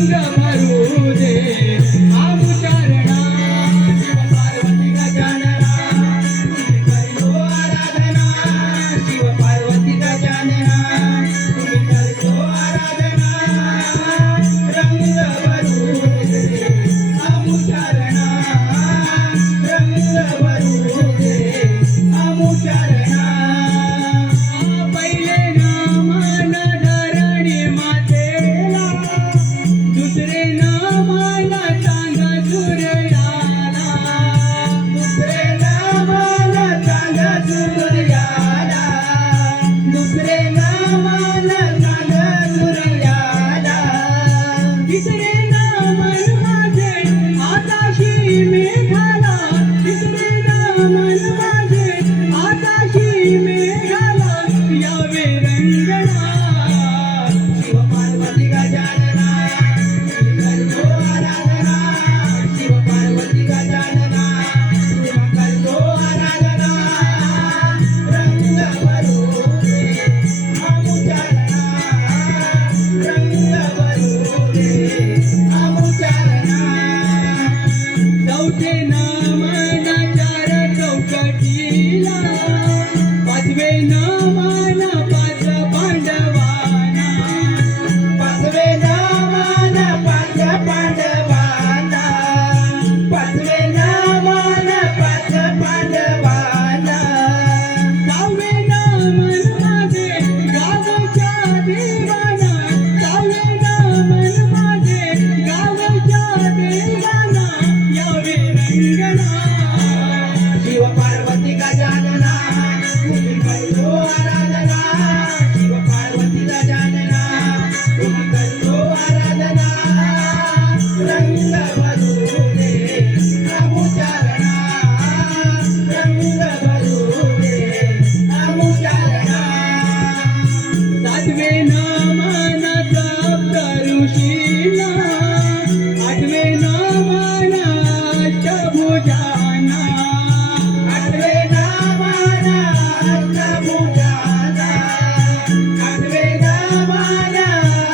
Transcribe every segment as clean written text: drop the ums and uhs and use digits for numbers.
रंग भरू दे आमुचरणा शिव पार्वती गजानना तुम्ही करतो आराधना शिव पार्वती गजानना तुम्ही करतो आराधना रंग भरू दे आमुचरणा रंग भरू दे आमुचरणा पहिले नामान धरणी मातेला दुसरे नामाला चांदा सूर्याला दुसरे नामाला चांदा सूर्याला दुसरे नामाला चांदा सूर्याला तिसरे नामन माझे आकाशी मेघाला तिसरे नामन माझे आकाशी मेघाला यावे रंगणा शिव पार्वती गजानना तुम्ही करतो आराधना शिव पार्वती गजानना तुम्ही करतो आराधना रंग भरू दे आमुचरणा रंग भरू दे आमुचरणा चौथे नामाला चार चौकटीला पाचवे नामाला पाच पांडवाना पाचवे नामाला पाच पांडवाना पाचवे नामाला पाच पांडवाना सहावे नामन माझे गावच्या देवाना सहावे नामन माझे गावच्या देवाना यावे रंगणा शिव पार्वती गजानना तुम्ही करतो आराधना शिव पार्वती गजानना तुम्ही करतो आराधना रंग भरू दे आमुचरणा रंग भरू दे आमुचरणा सातवे नामाना सप्त ऋषीना आठवे नामाना अष्टभुजाना आठवे नामाना अष्टभुजाना आठवे नामाना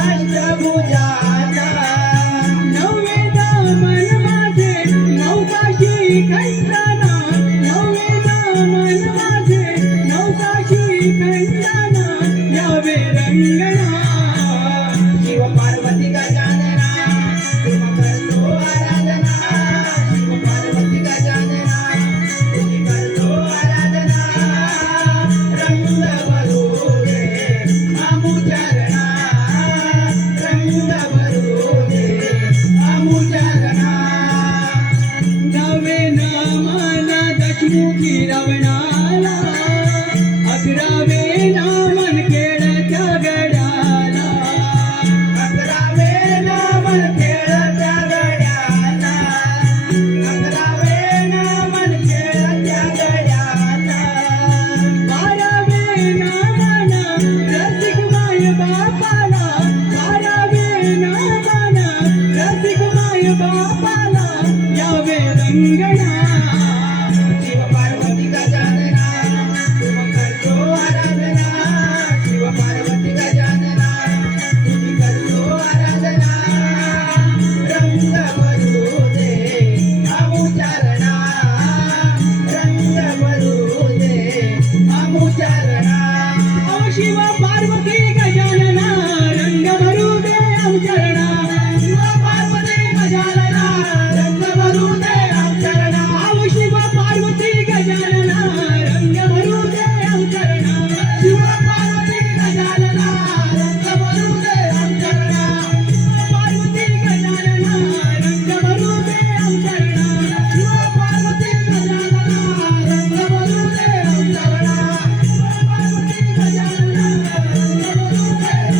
अष्टभुजाना नववे नामन माझे नवकाशी खंडाना नववे नामन माझे नवकाशी खंडाना यावे रंगणा शिव पार्वती गजानना तुम्ही करतो आराधना शिव पार्वती गजानना तुम्ही करतो आराधना रंग भरू दे आमुचरणा रंग भरू दे आमुचरणा नववे नामाला दशमुखी रवणाला अकरावे नामन खेळत्या गड्याला अकरावे नामन खेळत्या गड्याला अकरावे नामन खेळत्या गड्याला बारावे नामाना रसिक माय बापाला बारावे नामाना रसिक माय बापाला यावे रंगणा शिव पार्वती गजानना तुम्ही करतो आराधना शिव पार्वती गजानना तुम्ही करतो आराधना रंग भरू दे आमुचरणा रंग भरू दे आमुचरणा शिव पार्वती गजानना रंग भरू दे आमुचरणा शिव पार्वती गजानना रंग भरू दे आमुचरणा शिव पार्वती गजानना रंग भरू दे आमुचरणा शिव पार्वती गजानना रंग भरू दे आमुचरणा शिव पार्वती गजानना रंग भरू दे आमुचरणा शिव पार्वती गजानना रंग भरू दे आमुचरणा शिव पार्वती गजानना रंग भरू दे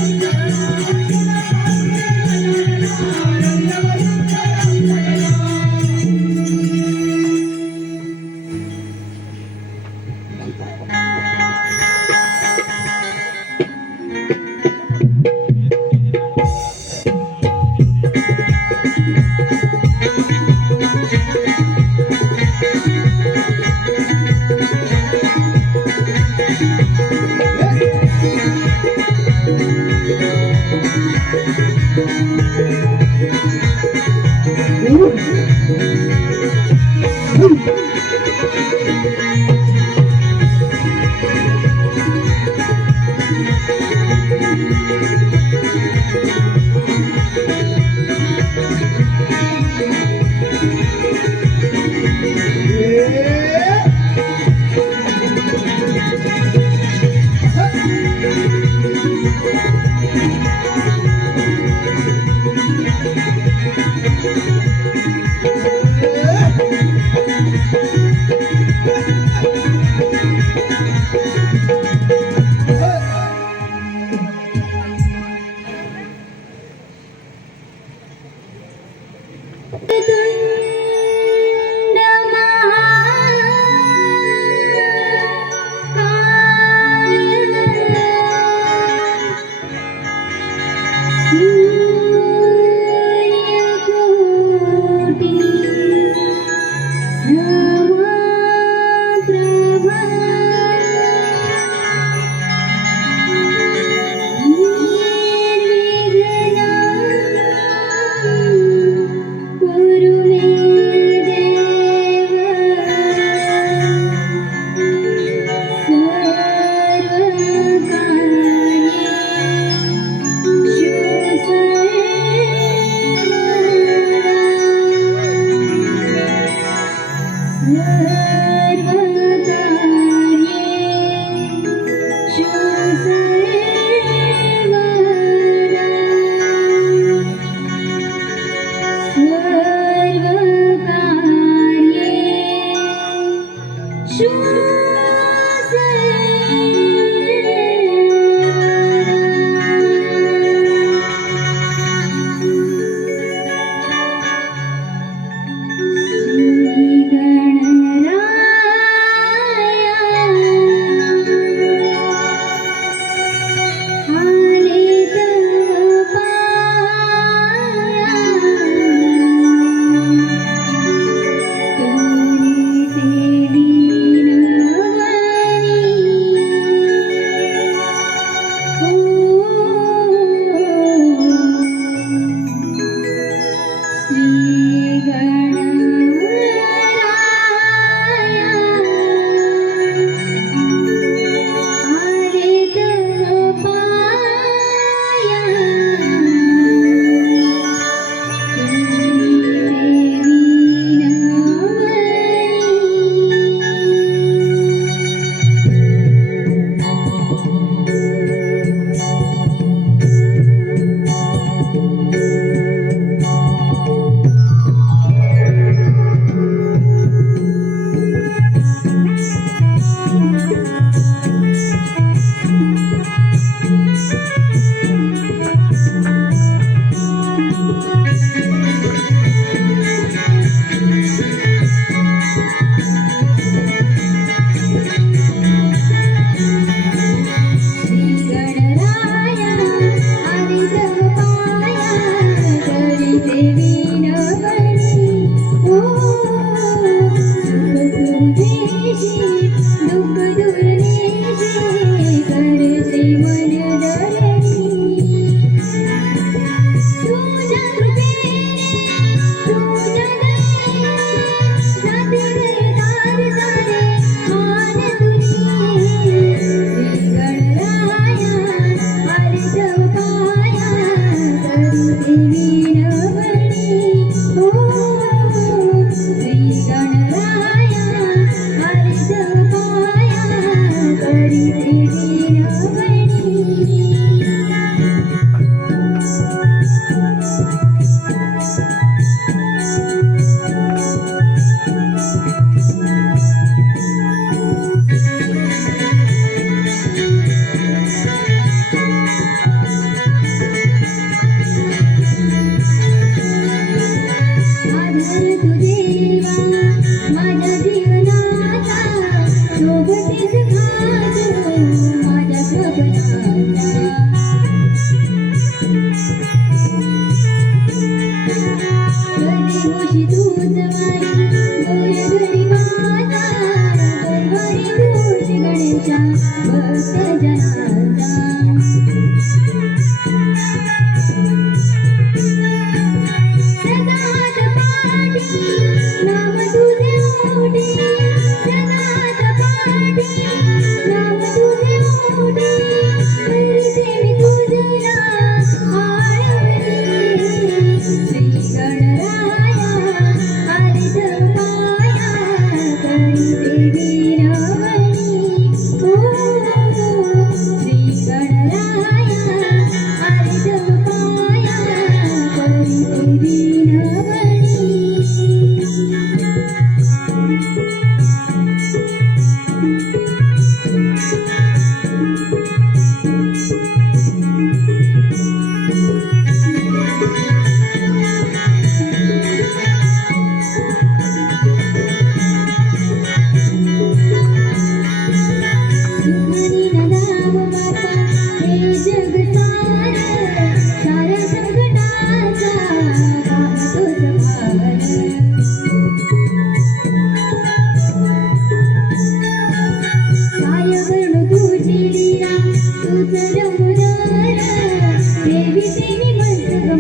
श्री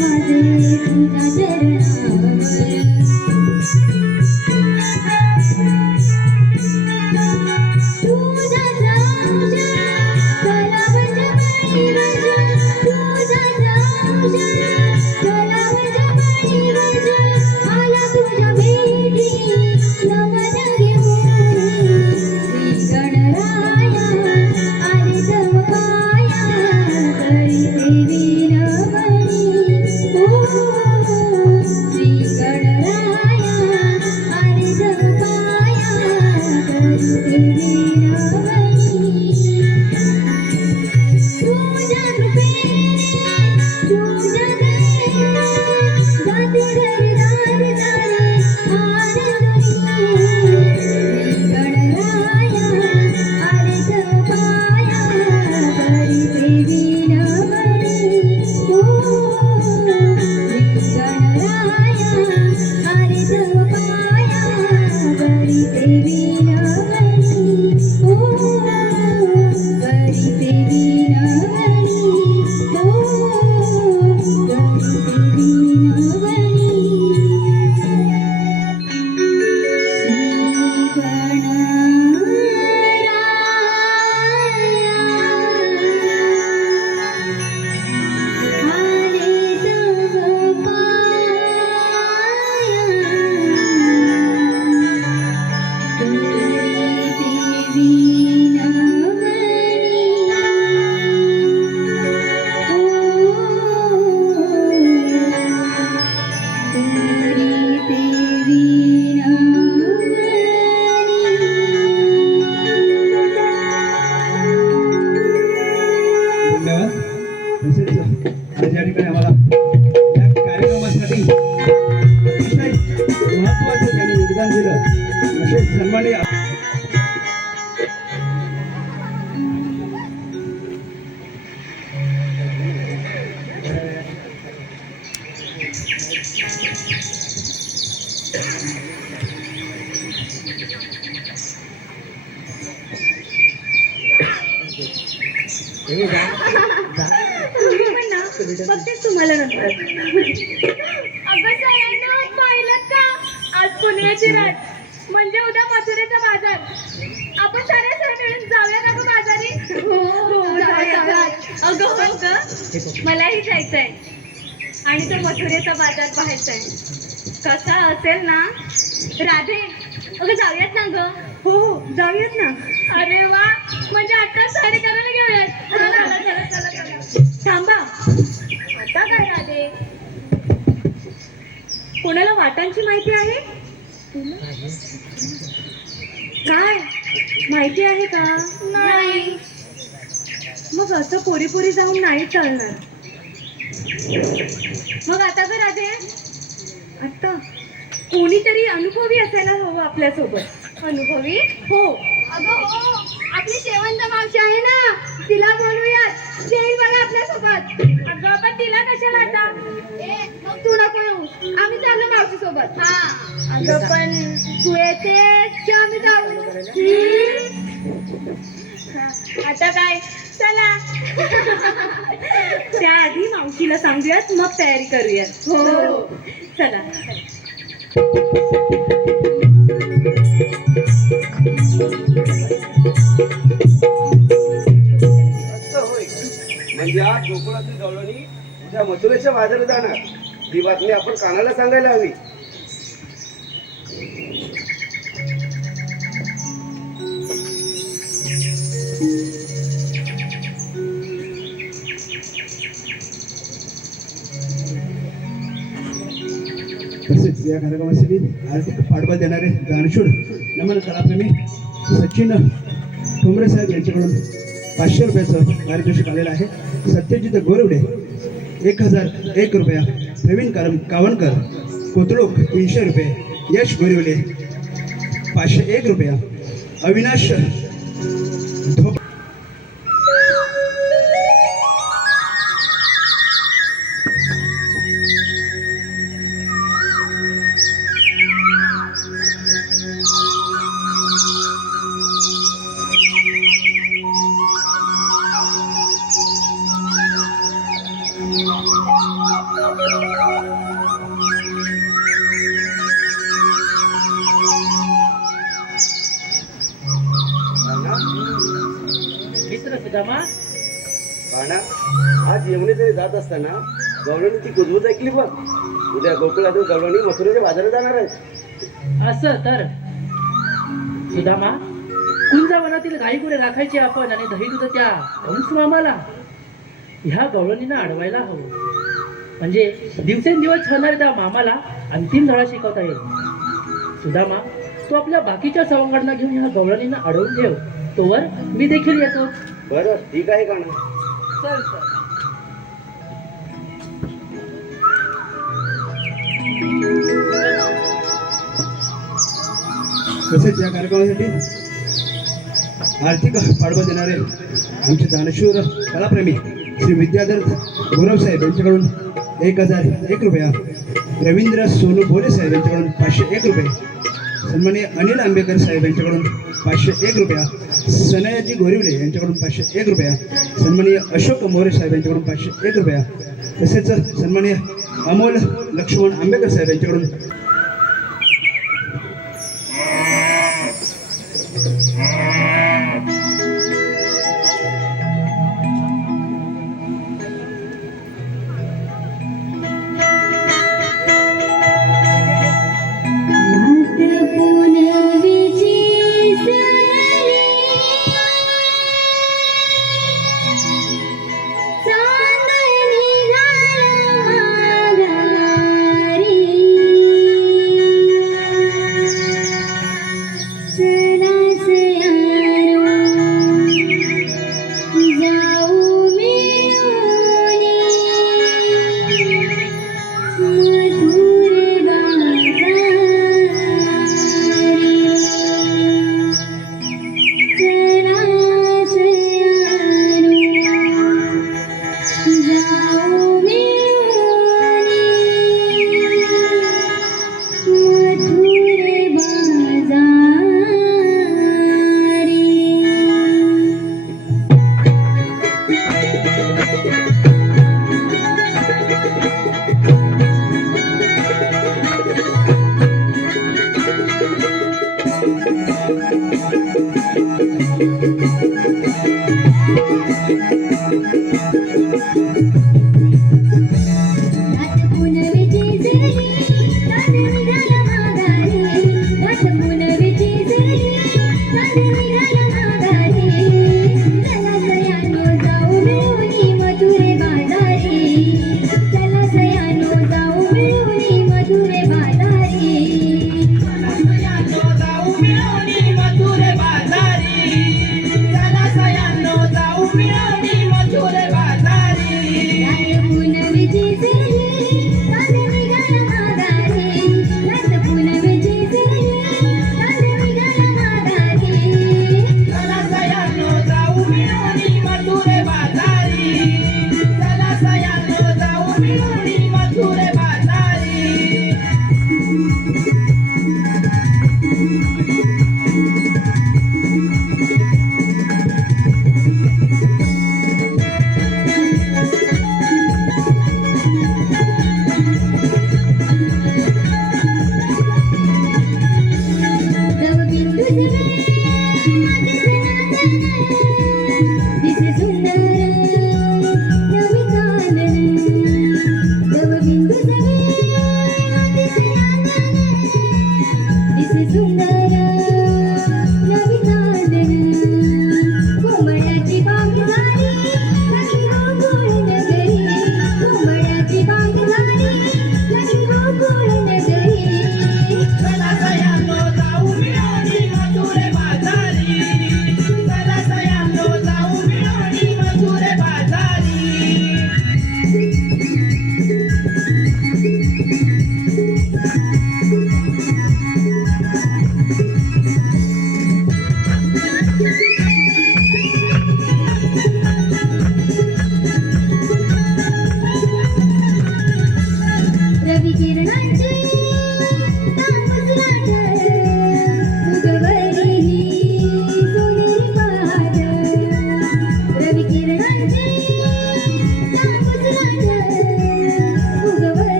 माझे तुझ्या चरणावर तुझा जाऊजा कलावंत बाई वज तुझा जाऊजा कलावंत बाई वज आला तुझ्या भेटी नमन घेऊन श्री गणराया आले जमकाया करी देवी रमणी ओ श्री गणराया आले जमकाया करी देवी तुझ्या कृपेने तुझ्या दयेने जाते घरदार झाले आनंदनी गणराया आले जपाया करी देवी रमणी ओ गणराया आले जपाया करी देवी रमणी ओ करी देवी रमणी ओ करी देवी रमणी धन्यवाद. तसेच आज या ठिकाणी आम्हाला या कार्यक्रमासाठी अतिशय महत्त्वाचं त्यांनी योगदान दिलं असे सन्माननीय बघतेच तुम्हाला नंतर अगं सगळ्यांना पाहिलं का आज पुण्याची रात म्हणजे उद्या मथुरेचा बाजार आपण सारे मिळून जाऊया ना गं बाजारी हो जाऊया अगं हो ग मलाही जायचंय आणि तो मथुरेचा बाजार पाहायचाय कसा असेल ना राधे अगं जाऊयात ना ग हो जाऊयात ना अरे वा म्हणजे आता साडी करायला घेऊयात चला थांबा आता काय राधे कोणाला वाटांची माहिती आहे काय माहिती आहे का नाही मग असं पोरी जाऊन नाही चालणार मग आता का राधे आता कोणीतरी अनुभवी असायला हवं आपल्यासोबत अनुभवी हो अगं हो आपली शेवंत मावशी आहे ना तिला बोलूयात येईल बघा आपल्यासोबत अगं पण तिला कशाला आता मग तू नको येऊ आम्ही चाललो मावशी सोबत हा अगं पण तू येतेस की आम्ही जाऊ आता काय चला त्याआधी मावशीला सांगूयात मग तयारी करूयात हो चला म्हणजे आज गोकुळातील गवळणी उद्या मथुरेच्या बाजारात जाणार ही बातमी आपण कानाला सांगायला हवी. तसेच या कार्यक्रमासाठी आर्थिक पाठबळ देणारे दानशूर नमन कलाप्रेमी सचिन ठोंबरे साहेब यांच्याकडून 500 रुपयाचं पारितोषिक आलेलं आहे. सत्यजित गोरवडे 1001 रुपया, प्रवीण कावणकर कोतळोक 300 रुपये, यश गोरिवले 501 रुपया, अविनाश धोप सुदामा? पाहणा, आज यमुने तरी जात असताना गवळणी ती कुजबूज ऐकली बघ. उद्या गोकुळातून गवळणी मथुरेच्या बाजारात जाणार आहे. असं तर सुदामा, कुंजावनातील गाई गुरे राखायची आपण आणि दही दूध त्या कंस मामाला ह्या गवळणींना अडवायला हवं. म्हणजे दिवसेंदिवस होणाऱ्या त्या मामाला अंतिम धडा शिकवता येईल. सुदामा, तू आपल्या बाकीच्या सवंगडांना घेऊन ह्या गवळणींना अडवून ठेव. तोवर मी देखील येतो. बरं, ठीक आहे का ना? चल चल. तसेच या कार्यक्रमासाठी आर्थिक पाठबळ देणारे आमचे दानशूर कलाप्रेमी श्री विद्याधर गौरव साहेब यांच्याकडून 1001 रुपया, रवींद्र सोनू भोले साहेब यांच्याकडून 501 रुपये, सन्माननीय अनिल आंबेकर साहेब यांच्याकडून 501 रुपया, सनयाजी गोरिवले यांच्याकडून 501 रुपया, सन्माननीय अशोक मोरे साहेब यांच्याकडून 501 रुपया, तसेच सन्माननीय अमोल लक्ष्मण आंबेकर साहेब यांच्याकडून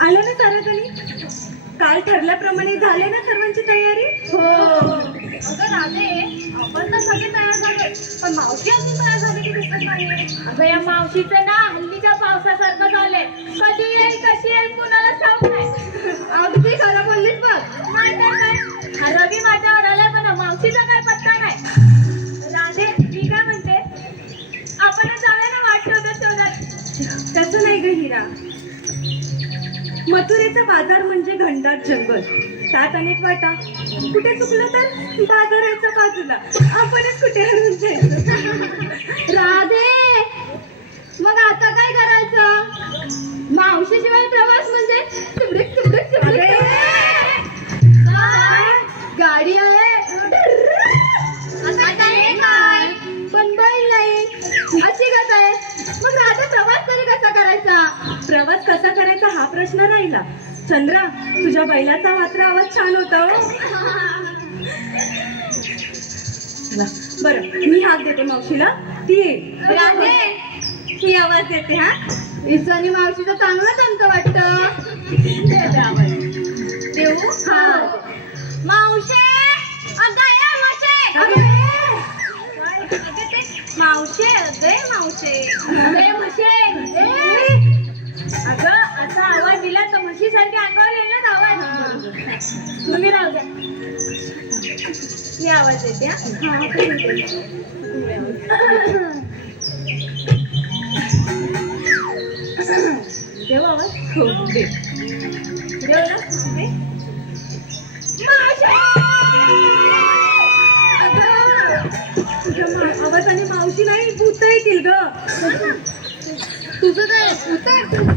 आलं ना सार्वजनिक? काल ठरल्याप्रमाणे झाले ना सर्वांची तयारी? हो. अगं राधे, आपण तर सगळे तयार झाले, पण मावशी अजून तयार झाली की दिसत नाहीये. अगं या मावशीचं ना हल्लीच्या पावसासारखं झालंय. कधी येईल कशी येईल कुणाला ठाऊक नाही. अगदी खरं बोललीस बघ. नाही तर काय, हा रवी माझ्यावर आलाय पण मावशीचा काय पत्ता नाही. राधे, मी काय म्हणते, आपण जाऊया ना वाट शोधत शोधत. तसं नाही ग हिरा. मथुरेचा बाजार म्हणजे घनदाट जंगल, त्यात अनेक वाटा. कुठे चुकलं तर बाजाराच्या बाजूला आपणच कुठे हरवून जायचं. राधे, मग आता काय करायचं? मावशीशिवाय प्रवास म्हणजे चिबडीक चिबडीक चिबडीक. गाडी आहे आता हे काय, पण बैल नाही, अशी गत आहे. मग आता प्रवास तरी कसा करायचा? प्रवास कसा करायचा हा प्रश्न राहिला. चंद्रा, तुझ्या बैलाचा मात्र आवाज छान होता हो. बरं, मी हाक देते मावशीला, ती येईल. राधे, ही आवाज देते. हा, हिचं आणि मावशीचं चांगलं जमतं वाटतं. देऊ? हा. मावशे, अगं ये मावशे. मावशे, अगे मावशे, अगे म्हशे. अगं असा आवाज दिला तर म्हशीसारखी अंगावर येईल ना आवाज. तुम्ही राहू द्या, मी आवाज देते. देऊ आवाज? हो दे. देऊ ना? आवाजाने मावशी नाही भूत येतील ग. तुझं काय भूत?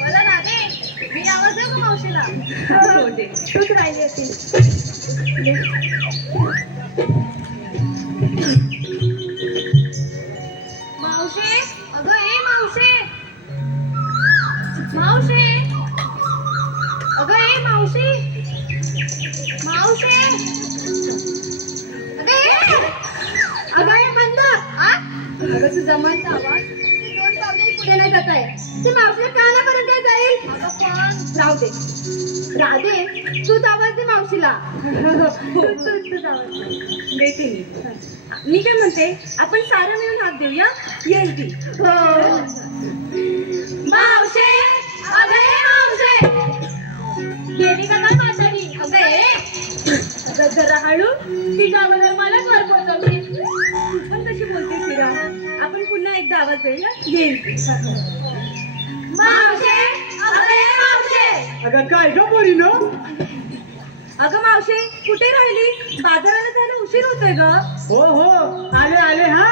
मला राधे, मी आवाज देऊ का मावशीला? हो दे, तूच राहिली असतील. मावशी, अगं ए मावशी. मावशी, अगं ए मावशी. मावशी, अगं हे बंद. अगं तुझा मनचा आवाज दोन पावले पुढे नाही जात आहे. ते मावशीला कानापर्यंत काय जाईल? अगं पण राहू दे. राधे, तूच आवाज दे मावशीला. तूच आवाज देते मी. मी काय म्हणते, आपण सारं मिळून हाक देऊया, येईल ती. हो. मावशे, अगं हे मावशे. गेली का काय म्हातारी? अगं जरा हळू, तिच्याबद्दल मला वर पोचवली. पण कशी बोलते शिरा? आपण पुन्हा एकदा आवाज देऊया, येईल. मावशे, अगं हे मावशे. अगं काय ग पोरीनो? अगं मावशे, कुठे राहिली? बाजाराला जायला उशीर होतोय ग. हो हो, आले आले. हा,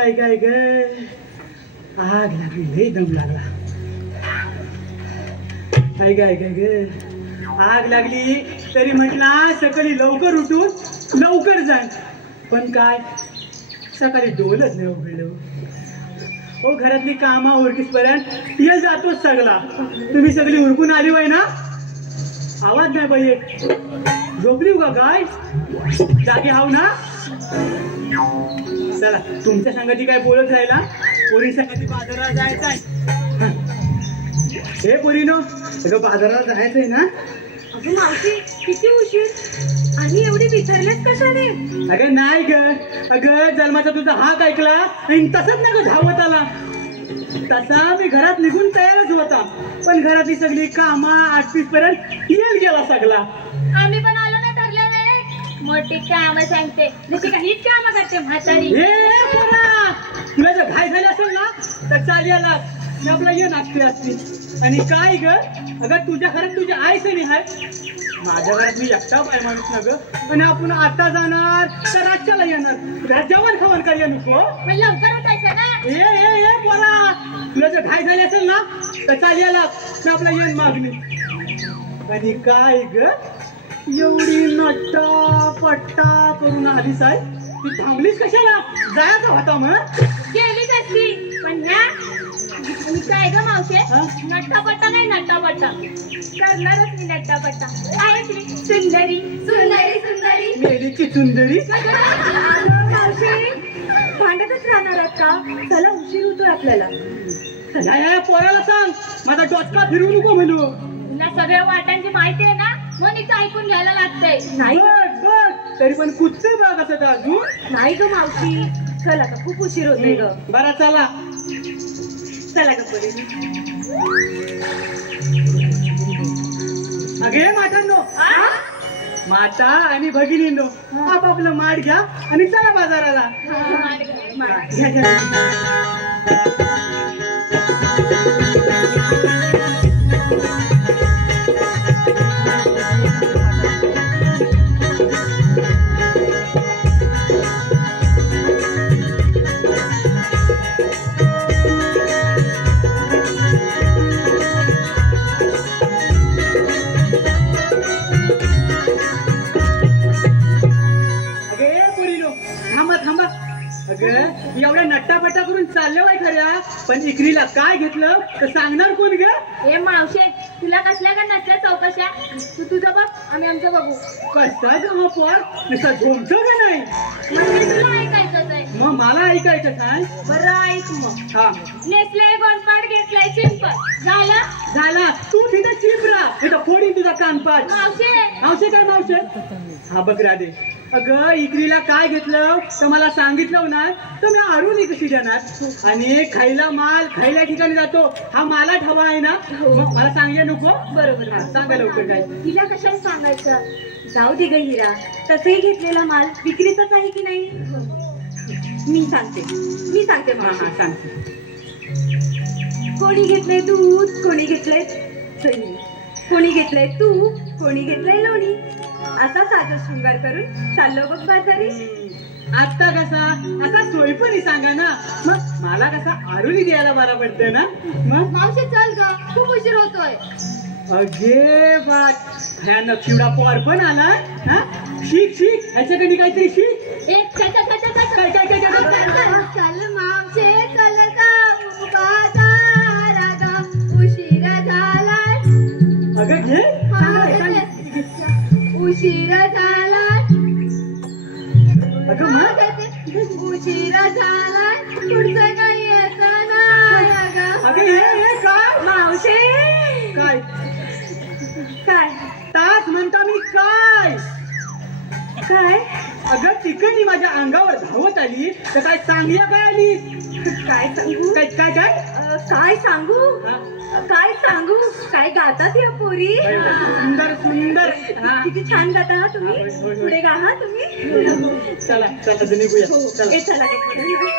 ऐक आग लागली लई दम लागला ऐक आग लागली तरी म्हटलं सकाळी लवकर उठून लवकर जाण पण काय सकाळी डोलच नाही उघडलं हो घरातली कामा उरकीसपर्यंत ये जातोच सगळा तुम्ही सगळी उरकून आली वय ना आवाज नाही बाई झोपली का काय जागी हाव ना चला तुमच्या संगती काय बोलत राहिला पोरी संगती बाजारात जायचं आहे हे पोरीनो अगं बाजारात जायचंय ना अगं मावशी किती उशीर आणि एवढी विचारलेस कशाने अगं नाही ग अगं जन्माचा तुझा हात ऐकला आणि तसंच ना ग धावत आला तसा मी घरात निघून तयारच होता पण घरातली सगळी कामा आठवीस पर्यंत येत गेला सगळा आम्ही पण आलो ना ठरल्या वेळेत मोठी कामं सांगते जशी काहीच कामं करते म्हातारी तुला जर घाय झाली असेल ना तर चाल याला मी आपला ये नाचते असती आणि काय ग अगं तुझ्या घरात तुझी आई सणी आहे माझ्या घरात मी एकटा बाय माणूस ना ग आणि आपण आता जाणार तर राज्याला येणार जेवण खावण कर नको पण लवकर उठायचं ना ये बोला तुला जर घाय झाली असेल ना तर चाल याला मी आपला येण मागणी आणि काय ग एवढी नट्टा पट्टा करून आलीस आहे ती थांबलीस कशाला जायचं होता मग गेलीच असती पण ह्या आणि काय ग मावशे नट्टापट्टा नाही नट्टापट्टा करणारच मी नट्टापट्टा आहेच मी सुंदरी सुंदरी सुंदरी मेलीची सुंदरी मावशे भांडतच राहणार आहात का चला उशीर होतोय आपल्याला या पोराला सांग माझा डोचका फिरू नको म्हणू तुला सगळ्या वाटांची माहिती आहे ना म्हणून ऐकून घ्यायला लागतंय नाही बघ तरी पण कुठचे बघ असं अजून नाही ग मावशी चला का खूप उशीर होतोय ग बरा चला चला ग परी अगे मातांनो माता आणि भगिनींनो आपापलं माठ घ्या आणि चला बाजाराला घ्या घ्या एवढ्या नट्टापट्टा करून चालल्या बाय खऱ्या पण इकरीला काय घेतलं तर सांगणार कोण ग हे मावशे तुला कसल्या का नसल्या चौकशा तू तुझं बघ आम्ही आमचं बघू कसा ग हा पोर नुसता झोमतो का नाही म्हणजे तुला ऐकायचंच आहे मग मला ऐकायचं काय बरं ऐक मग हा नेसले गोंडपाट घेतलाय चिंपट झाला तू तिथे चिपरा तिथं फोडी तुझा कानपाट मावशे मावशे काय मावशे हा बघ राधे अगं इकरीला काय घेतलं तर मला सांगितलं ना तर मी आरूनी कशी देणार आणि खायला माल खायला ठिकाणी जातो हा मला हवा आहे ना मग मला सांगायला नको बरोबर सांगा लवकर काय तिला कशाला सांगायचं जाऊ दे ग हिरा तसंही घेतलेला माल विक्रीचाच आहे की नाही मी सांगते हा हा सांगते कोणी घेतलंय दूध कोणी घेतलंय दही कोणी घेतलंय तूप कोणी घेतलंय लोणी असा साधा शृंगार करून चाललो बघ बाजारी आता कसा असा सोयपणी सांगा ना मग मला कसा आरूनी द्यायला बरा पडतंय ना मग मावशी चल ग खूप उशीर होतोय अगे बात भयानक शिवडा पोर पण आला हा शिक ह्याच्याकडे काहीतरी शिक एक काय चल मावशे चल का बाजाराला उशिरा झाला अगं घे उशिरा झाला अगं मग उशिरा झाला पुढचं काही येतं नाही अगं हे काय मावशे काय काय तास म्हणता मी काय काय अगं तिकडनी माझ्या अंगावर धावत आली तर काय चांगल्या काय आली काय सांगू काय काय काय काय सांगू हा? काय सांगू काय गातात या पोरी सुंदर सुंदर हा किती छान गाता हा तुम्ही होय, होय, होय. पुढे गा हा तुम्ही चला निघूया चला ए, चला ग पुढे.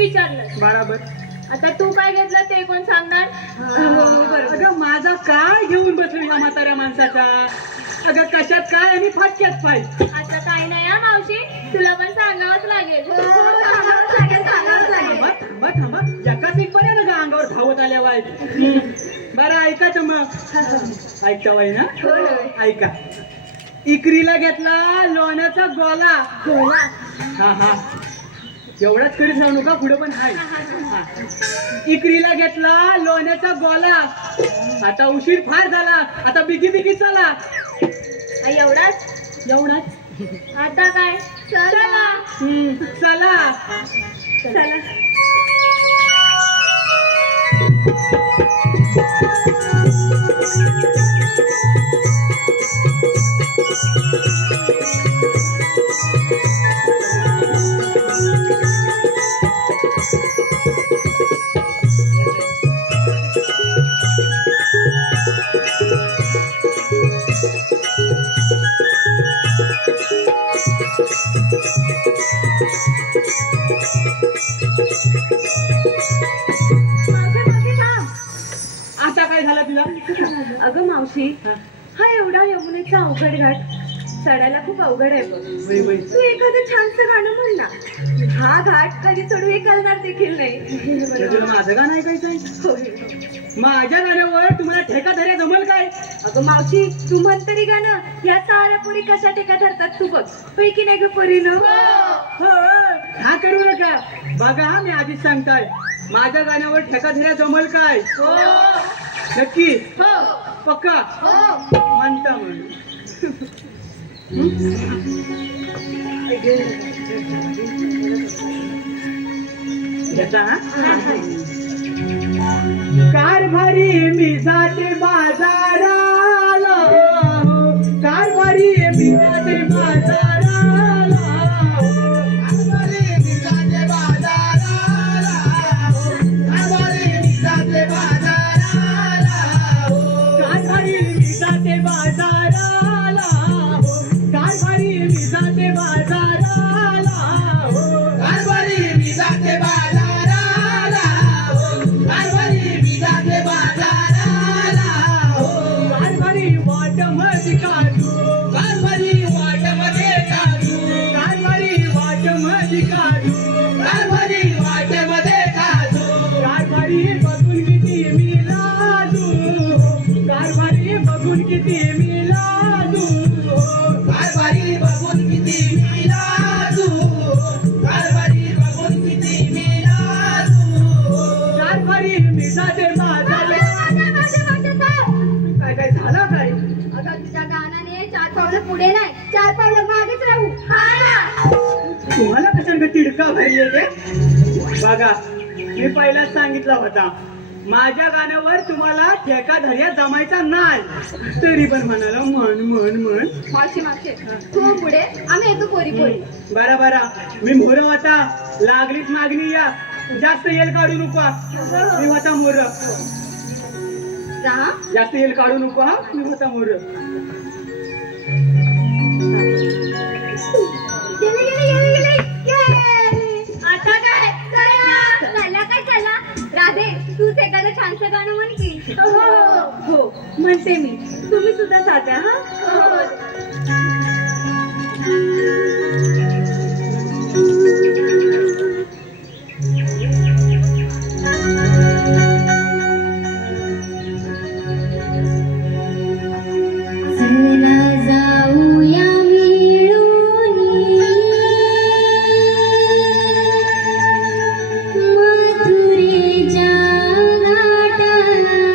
विचारलं. बराबर. आता तू काय घेतलं ते कोण सांगणार? अगं माझा काय घेऊन बसलो या म्हाताऱ्या माणसाचा? अगं कशात काय आणि फाटक्यात पाय. असं काही नाही हा मावशी, तुला पण सांगावंच लागेल. थांबा थांबा थांबा, एकाच एक बऱ्या ना ग अंगावर धावत आल्या वाय. बरं ऐका तर मग, ऐकता वाई ना? ऐका. इकरीला घेतला लोण्याचा गोला. हा हा, एवढाच करीत राहू नका, पुढे पण हाय. हा. इकरीला घेतला लोण्याचा गोला. आता उशीर फार झाला, आता बिगी बिगी चला. एवढाच? एवढाच. आता काय? चला. चला. चला. आता काय झालं तुला? अगं मावशी, हा एवढा यमुनेचा अवघड घाट चढायला खूप अवघड आहे बघ. वै वै. तू एखादं छानसं गाणं म्हण ना. हा घाट कधी चढू हे कळणार देखील नाही. तुला माझं गाणं ऐकायचंय? माझ्या गाण्यावर तुम्हाला ठेका धर्या जमल काय? अगं मावशी, तू म्हण तरी गाणं. या साऱ्या पुरी कशा टेका धरतात तू बघ. पैकी नाही ग परीनं. हो, हा करू नका. बघा मी आधीच सांगताय, माझ्या गाण्यावर ठेका धर्या जमल काय? नक्की? पक्का? म्हणता म्हणून. घेता हा? कारभारी मी जाते बाजाराला, कारभारी मी जाते बाजाराला, कारभारी मी जाते बाजाराला, कारभारी मी जाते बाजाराला, कारभारी मी जाते बाजाराला, कारभारी मी जाते बाजाराला, कारभारी मी जाते बाजाराला, कारभारी मी जाते बाजाराला, कारभारी वाट मध्ये काढू, कारभारी वाट मध्ये काढू, कारभारी वाट मध्ये काढू, कारभारी वाट मध्ये काढू, कारभारी बघून किती मी लाजू, कारभारी बघून किती मी लाजू, कारभारी बघून किती मी लाजू, कारभारी बघून किती मी लाजू, कारभारी मी जाते बाजाराला. काय काय झालं काय? अगं तुझ्या गाण्याने 4 पावलं पुढे नाही, 4 पावलं मागेच राहू. हा ना. तुम्हाला कशाने तिडका भरले रे? बघा मी पहिलाच सांगितलं होता, माझ्या गाण्यावर तुम्हाला ठेका धर्या जमायचा नाही. तरी पण म्हणाला म्हण म्हण म्हण. मावशी मावशी, तू पुढे, आम्ही येतो पोरी पोरी. बरा बरा, मी मोर होता, लागलीच मागणी या. जास्त येल काढू नको. मी होता मोर. जा. जास्त येल काढू नको हा. मी होता मोर. गेले गेले गेले गेले. आता काय? चला काय चला. राधे, तूच एखादं छानसं गाणं म्हण की. हो म्हणते मी. तुम्ही सुद्धा साध्या हा. चला जाऊया मिळूनी मथुरेच्या घाटाला,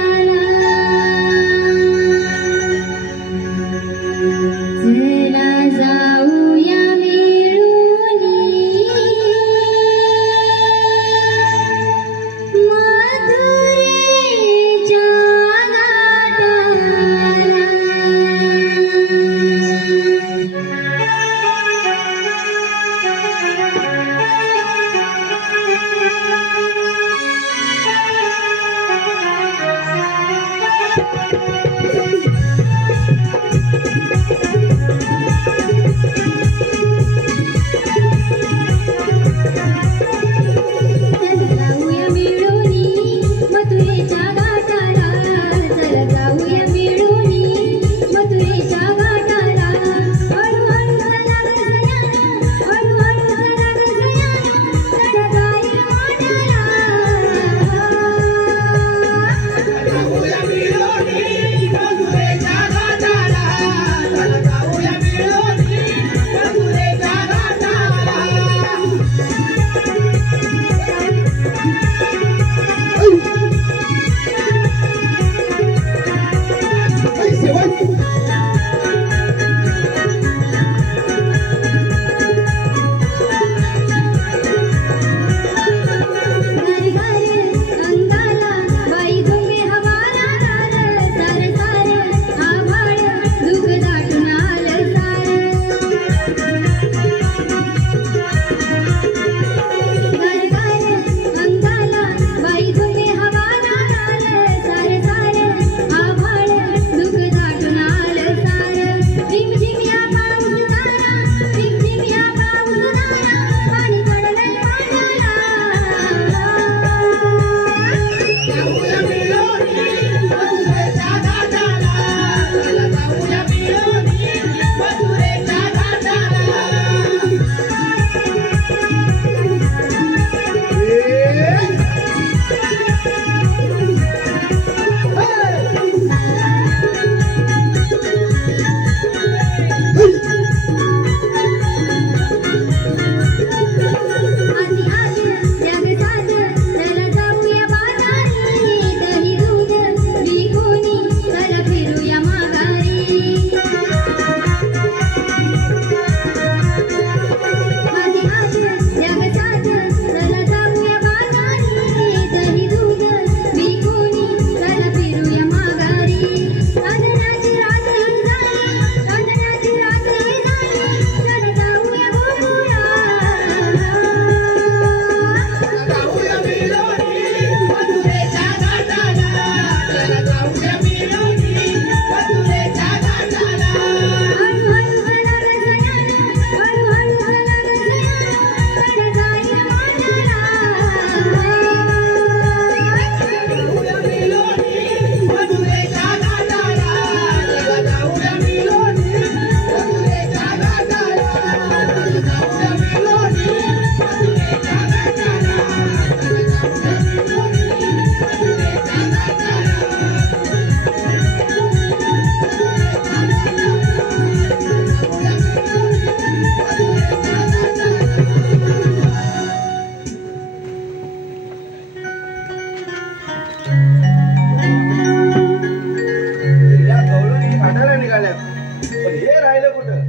या गवळणी घाटाला निघाल्यात पण हे राहिलं कुठं?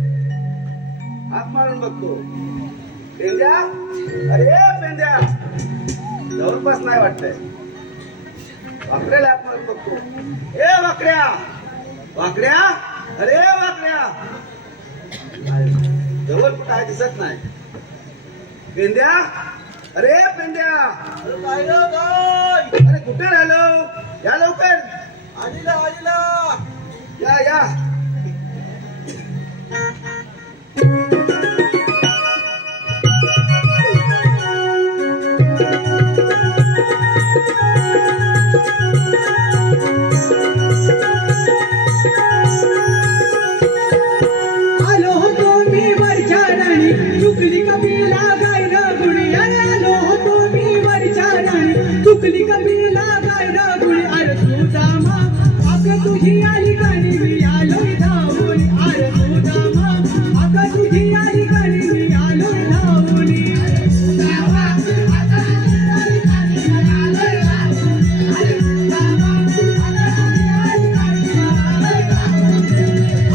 हाक मारून बघतो. पेंद्या, अरे पेंद्या, जवळपास नाही वाटतंय. वाकड्याला हाक मारून बघतो. ए वाकड्या, वाकड्या, अरे वाकड्या, जवळ कुठं आहे दिसत नाही. पेंद्या, अरे पेंद्या, अरे कुठे राहिलो? या लवकर. आजीला आजीला, या या. आलो होतो मी वरच्या राणी चुकली कबीला गायन गुणी अरे आलो होतो मी वरच्या राणी चुकली कबीला गायन गुणी अरे सुदामा अगं तुझी आली गाणी मी आलो धावून अरे सुदामा अगं तुझी आली गाणी मी आलो धावून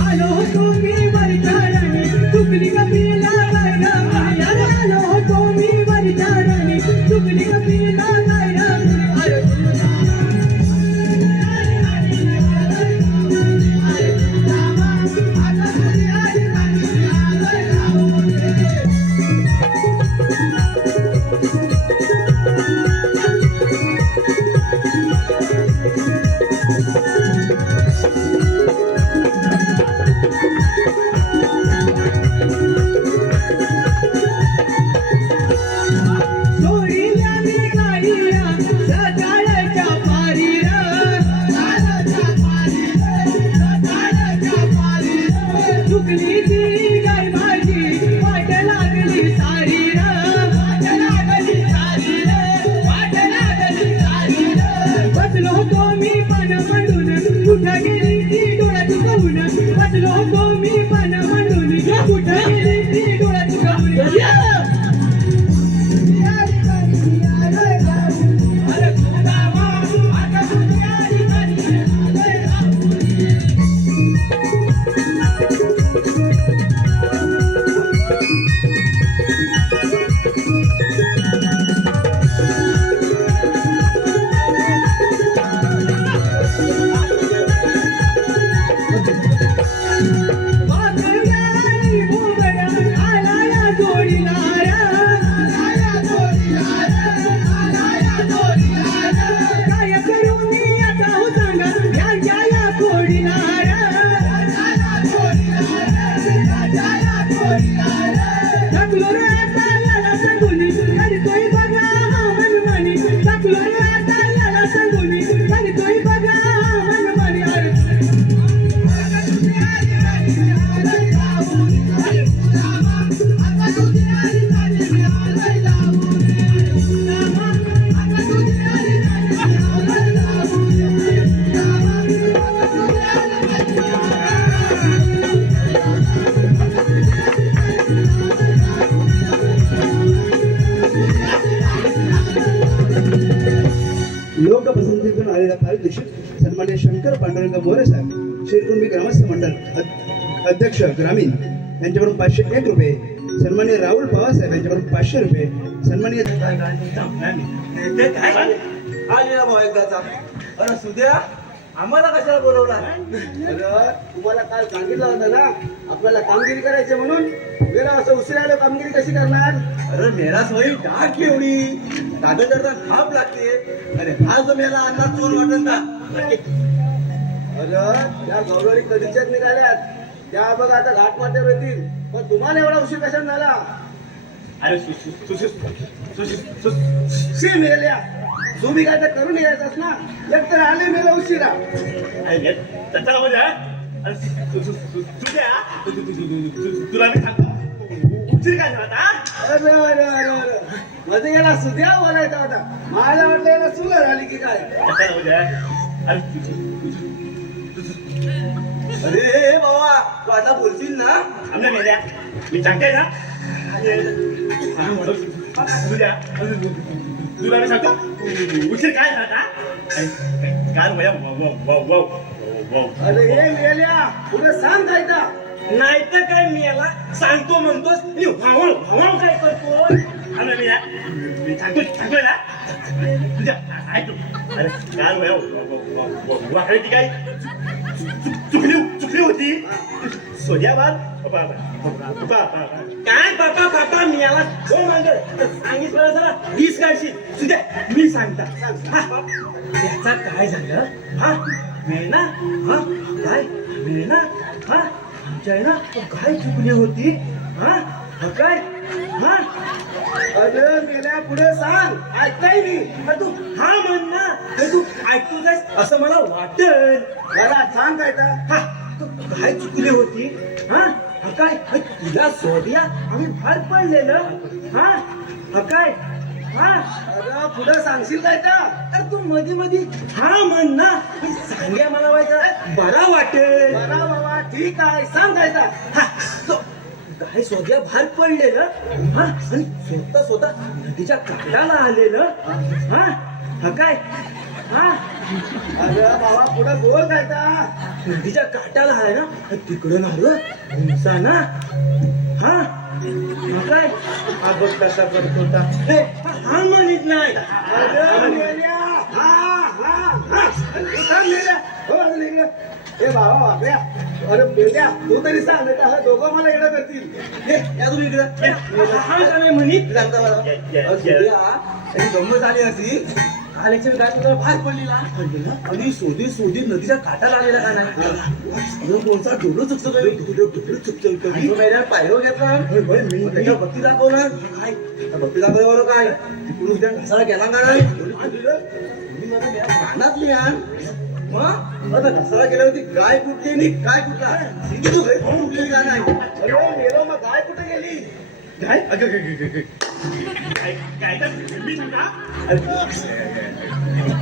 आलो होतो मी वरच्या राणी चुकली कबीला गायन गुणी अरे आलो होतो मी वरच्या राणी चुकली कबीला गायन गुणी अरे सोडील्या मी गाडीला सकाळच्या पारीला चुकली ती गाय माझी वाट लागली सारी बसलो होतो मी पान मांडून कुठं गेली ती डोळ्यात गहून बसलो होतो मी पान मांडून कुठं गेली ती डोळ्यात गहून लोकपसंतीतून आलेला पारितोषिक सन्मान्य शंकर पांडुरंग मोरे साहेब शिरकुंभी ग्रामस्थ मंडळ अध्यक्ष ग्रामीण यांच्याकडून 501 रुपये, सन्मान्य राहुल पवार साहेब यांच्याकडून 500 रुपये, सन्मान्य आलेला भाऊ एकदाचा. अरे सुद्या, आम्हाला कशाला बोलवला? अरे तुम्हाला काल सांगितलं होतं ना आपल्याला कामगिरी करायची म्हणून. मेरा असं उशिरा आलो कामगिरी कशी करणार? अरे मेरा सोयी टाक एवढी कागद थाप लागते. अरे हा जो मेला अन्नात चोर वाटत ना अरे त्या गौरवरी कधीच्याच निघाल्यात. त्या बघ आता घाट माथ्यावर येतील. पण तुम्हाला एवढा उशीर कशाने झाला? अरे शी मेल्या, तुम्ही काय तर करून यायचास ना. एक तर आले मेला उशिरा. त्याचा आवाज आहे. तुला मी सांगतो उशीर काय झाला आता? अरे अरे अरे अरे मध्ये याला सुद्या बोलायचा होता. मला वाटलं याला सुला झाली की काय. त्याचा आवाज आहे. अरे बाबा तू आता बोलशील ना. आमच्या मेल्या मी सांगते ना. तुला मी सांगतो उशीर काय झाला? काय भया अरे हे मेल्या पुढे सांग काय का. नाही तर काय मी याला सांगतो म्हणतोस भावळ भावळ काय करतो. मी सांगतोय ना तुझ्या ऐकतो. अरे काल वाकडी ती काय चुकली होती. सोन्याबाद काय बापा बापा मी याला हो मांगल सांगितलं जरा 20 काढशील तुझ्या मी सांगता. त्याचा काय झालं हा मेना हा काय मेना हा आमच्या आहे ना काय चुकली होती हा काय हा. अरे मेल्या पुढे सांग ऐकताय मी. तू हा म्हण ना तू ऐकतो जायस असं मला वाटल. मला सांग काय का. हा तू काय चुकली होती हा काय तुला सोडिया आम्ही बाहेर पडलेलं हा काय हा. अरे पुढे सांगशील काय का. तर तू मध्ये मध्ये हा म्हण ना मी सांग्या मला व्हायचं बरा वाटेल. बरा बाबा ठीक आहे सांग काय का. हा तो काय सोद्या बाहेर पडलेलं हा आणि स्वतः नदीच्या काठाला आलेलं हा काय हा. अरे बाबा पुढे बोल काय का. नदीच्या काठाला आहे ना तिकडं आलं उंचा ना हा काय हा बघ कसा करतो होता. हा म्हणत नाही. अरे मेल्या हा हा हा सांग मेल्या. हो अजून इकडे. ए बाबा बापऱ्या. अरे मेल्या तू तरी सांग नाही तर दोघं मला येणं करतील. हे या तुम्ही इकडं हा का नाही म्हणित सांगता मला. अरे गंमत झाली अशी आल्याच्या काय तुला बाहेर पडलेला आणि सोदी नदीच्या काठाला आलेला का नाही. कोणता डोळं चुकतो पायरो घेतला त्याच्या भक्ती दाखवणार काय भक्ती दाखवल्यावर काय तिकडून त्या घसारा गेला का नाही. कानातली आण मग आता घसारा गेल्यावरती गाय कुठली आणि काय कुठला सिद्धी तू घरी खाऊन उठलेली का नाही. अरे मेलो मग गाय कुठे गेली. काय काय तर मी सांगा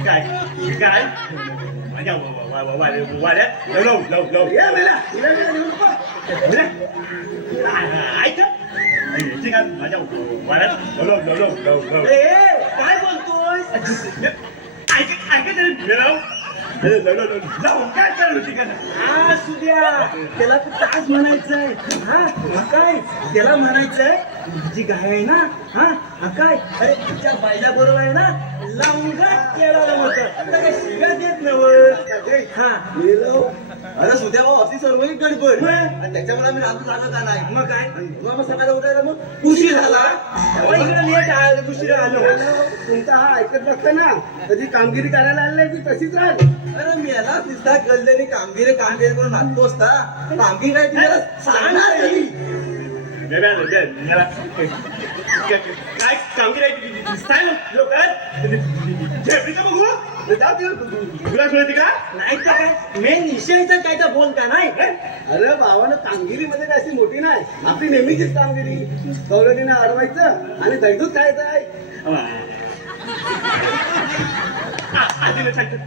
काय माझ्या वाड्यात लव ये मेल्या तिला नेऊन पहा. ऐक माझ्या वाड्यात लव काय बोलतोय. काय करत होती का. हा सुद्या त्याला तर ताज म्हणायचंय हा काय त्याला म्हणायचंय तुझी गाय आहे ना हा काय अरे तुझ्या बायला बरोबर आहे ना लावून केला काय शिव्या देत नव्हतं हा मेलो. अरे सुद्या भाऊ अशी सर्व एक गडबड मग? आणि त्याच्यामुळे मी राहतो जागा का नाही. मग काय मग सकाळी उठायला मग उशीर झाला. तेव्हा इकडे लेट आलं उशिरा आलो तुमचा हा ऐकत नसतं ना कधी कामगिरी करायला आलेली ती तशीच राहील. अरे मी याला दिसता कळलेली कामगिरी करून नाचतो असता. कामगिरी काय तुम्हाला सांगणार कधी. काय कामगिरी लोक बघू तुला सोडती का नाही तर काय मेन विषयचं काय तर बोल का नाही. अरे भावानं कामगिरीमध्ये काय अशी मोठी नाही आपली नेहमीचीच कामगिरी. गौरवलीनं अडवायचं आणि दैदूत खायचं आहे.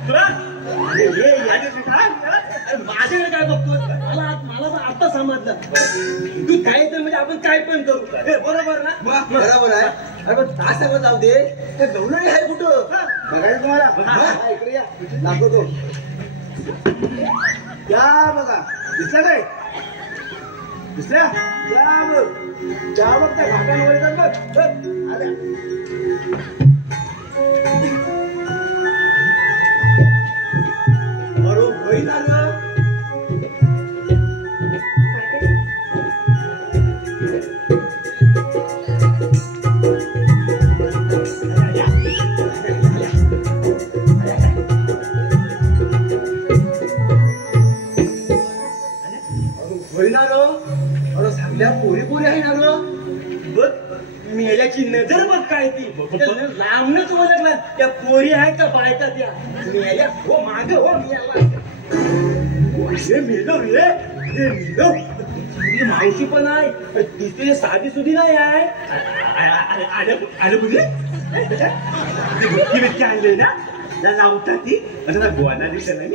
तुला माझ्याकडे काय बघतोय मला तर आता समजलं तू काय तर म्हणजे आपण काय पण करू बरोबर ना. बरोबर आहे. अरे पण तास सगळं जाऊ दे ते गौरवली आहे कुठं बघायचं तुम्हाला. हा, इकडे या दाखवतो. या बघा दिसला काय दिसल्या या बघ त्या बघ त्या घाटांवर येतात बघ आल्या. बरोबर होईल ना ग. चांगल्या पोरी पोरी आहे ना ग. बघ मेल्याची नजर बघ काय ती लांबनच ओळखला त्या पोरी आहेत का बायका त्या मेल्या हो माग हो मेला हे मेलो रे हे मेलो तुझी मावशी पण आहे तिथे साधी सुधी नाही आहे आले बुद्धी बिटकी आणले ना लावता ती आता गोवाना दिसत नाही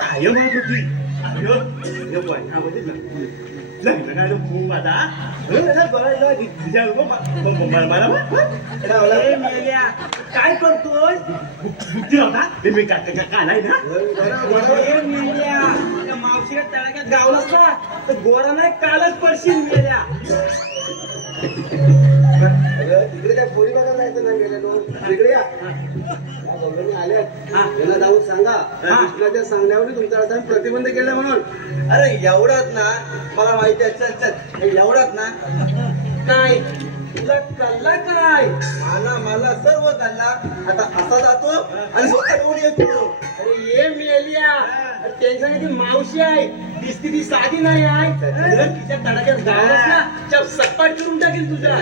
आय म्हणत होती आय गोवानामध्ये लग्न काय खूप आता काय करतोय बुद्धी होता ते मी कालाय ना मावशीला तळाक्यात गावलास ना तर गोरा नाही कालच पडशील मेल्या तिकडे काय पोरी बघायला जायचं नाही गेलेलो तिकडे या गौरवने आल्यात त्यांना जाऊन सांगा कृष्णाच्या सांगण्यावर तुमचा असा प्रतिबंध केला म्हणून. अरे एवढाच ना मला माहिती आहे. चल चल एवढाच ना काय तुला कल्ला काय मला सर्व कल्ला. आता असा जातो आणि स्वतः कोणी येतो. अरे ये मेल्या टेन्शन ती मावशी आहे दिसती ती साधी नाही आहे जर तिच्या तडाख्यात गावास ना चप सपाट करून टाकेल तुझा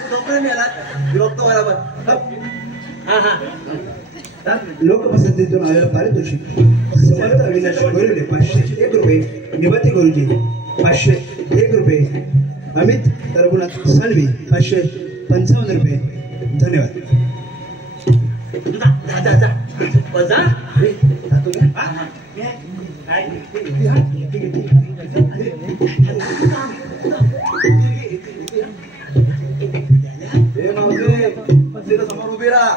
तू डोकं मेला बघतो बरोबर. हा लोकपसंतीतून आलेलं पारितोषिक समर्थ अविनाश गोरेले 501 रुपये, निवाती गुरुजी 501 रुपये, अमित रघुनाथ साळवी 555 रुपये. धन्यवाद. जा हे मावशी तिथं समोर उभी राहा.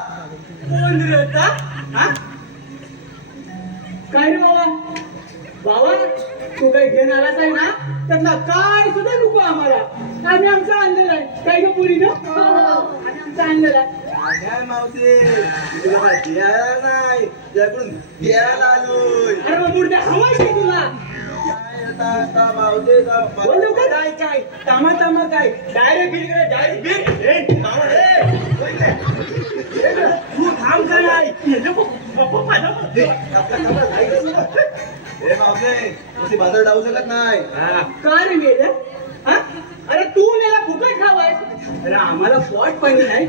कोण रे आता? हा? काय रे बाबा बाबा तू काही घेणारच आहे ना त्यातला काय सुद्धा नको आम्हाला. आम्ही आमचं आणलेलं आहे काय ग पुरी ग आम्ही आमचं आणलेलं आहे. काय मावशी तुला काय द्यायला नाही त्याकडून द्यायला आलोय. अरे मग मुर्द्या हवायची तुला काय आता मावशी बोल लवकर. काय काय तामा तामा काय डायरेक्ट बिल करे डायरेक्ट बिल तू थांब का नाही हे मावशी तुझी बाजार लावू शकत नाही. का रे मेल्या हा अरे तू मला फुकट खावाय अरे आम्हाला पोट पाणी नाही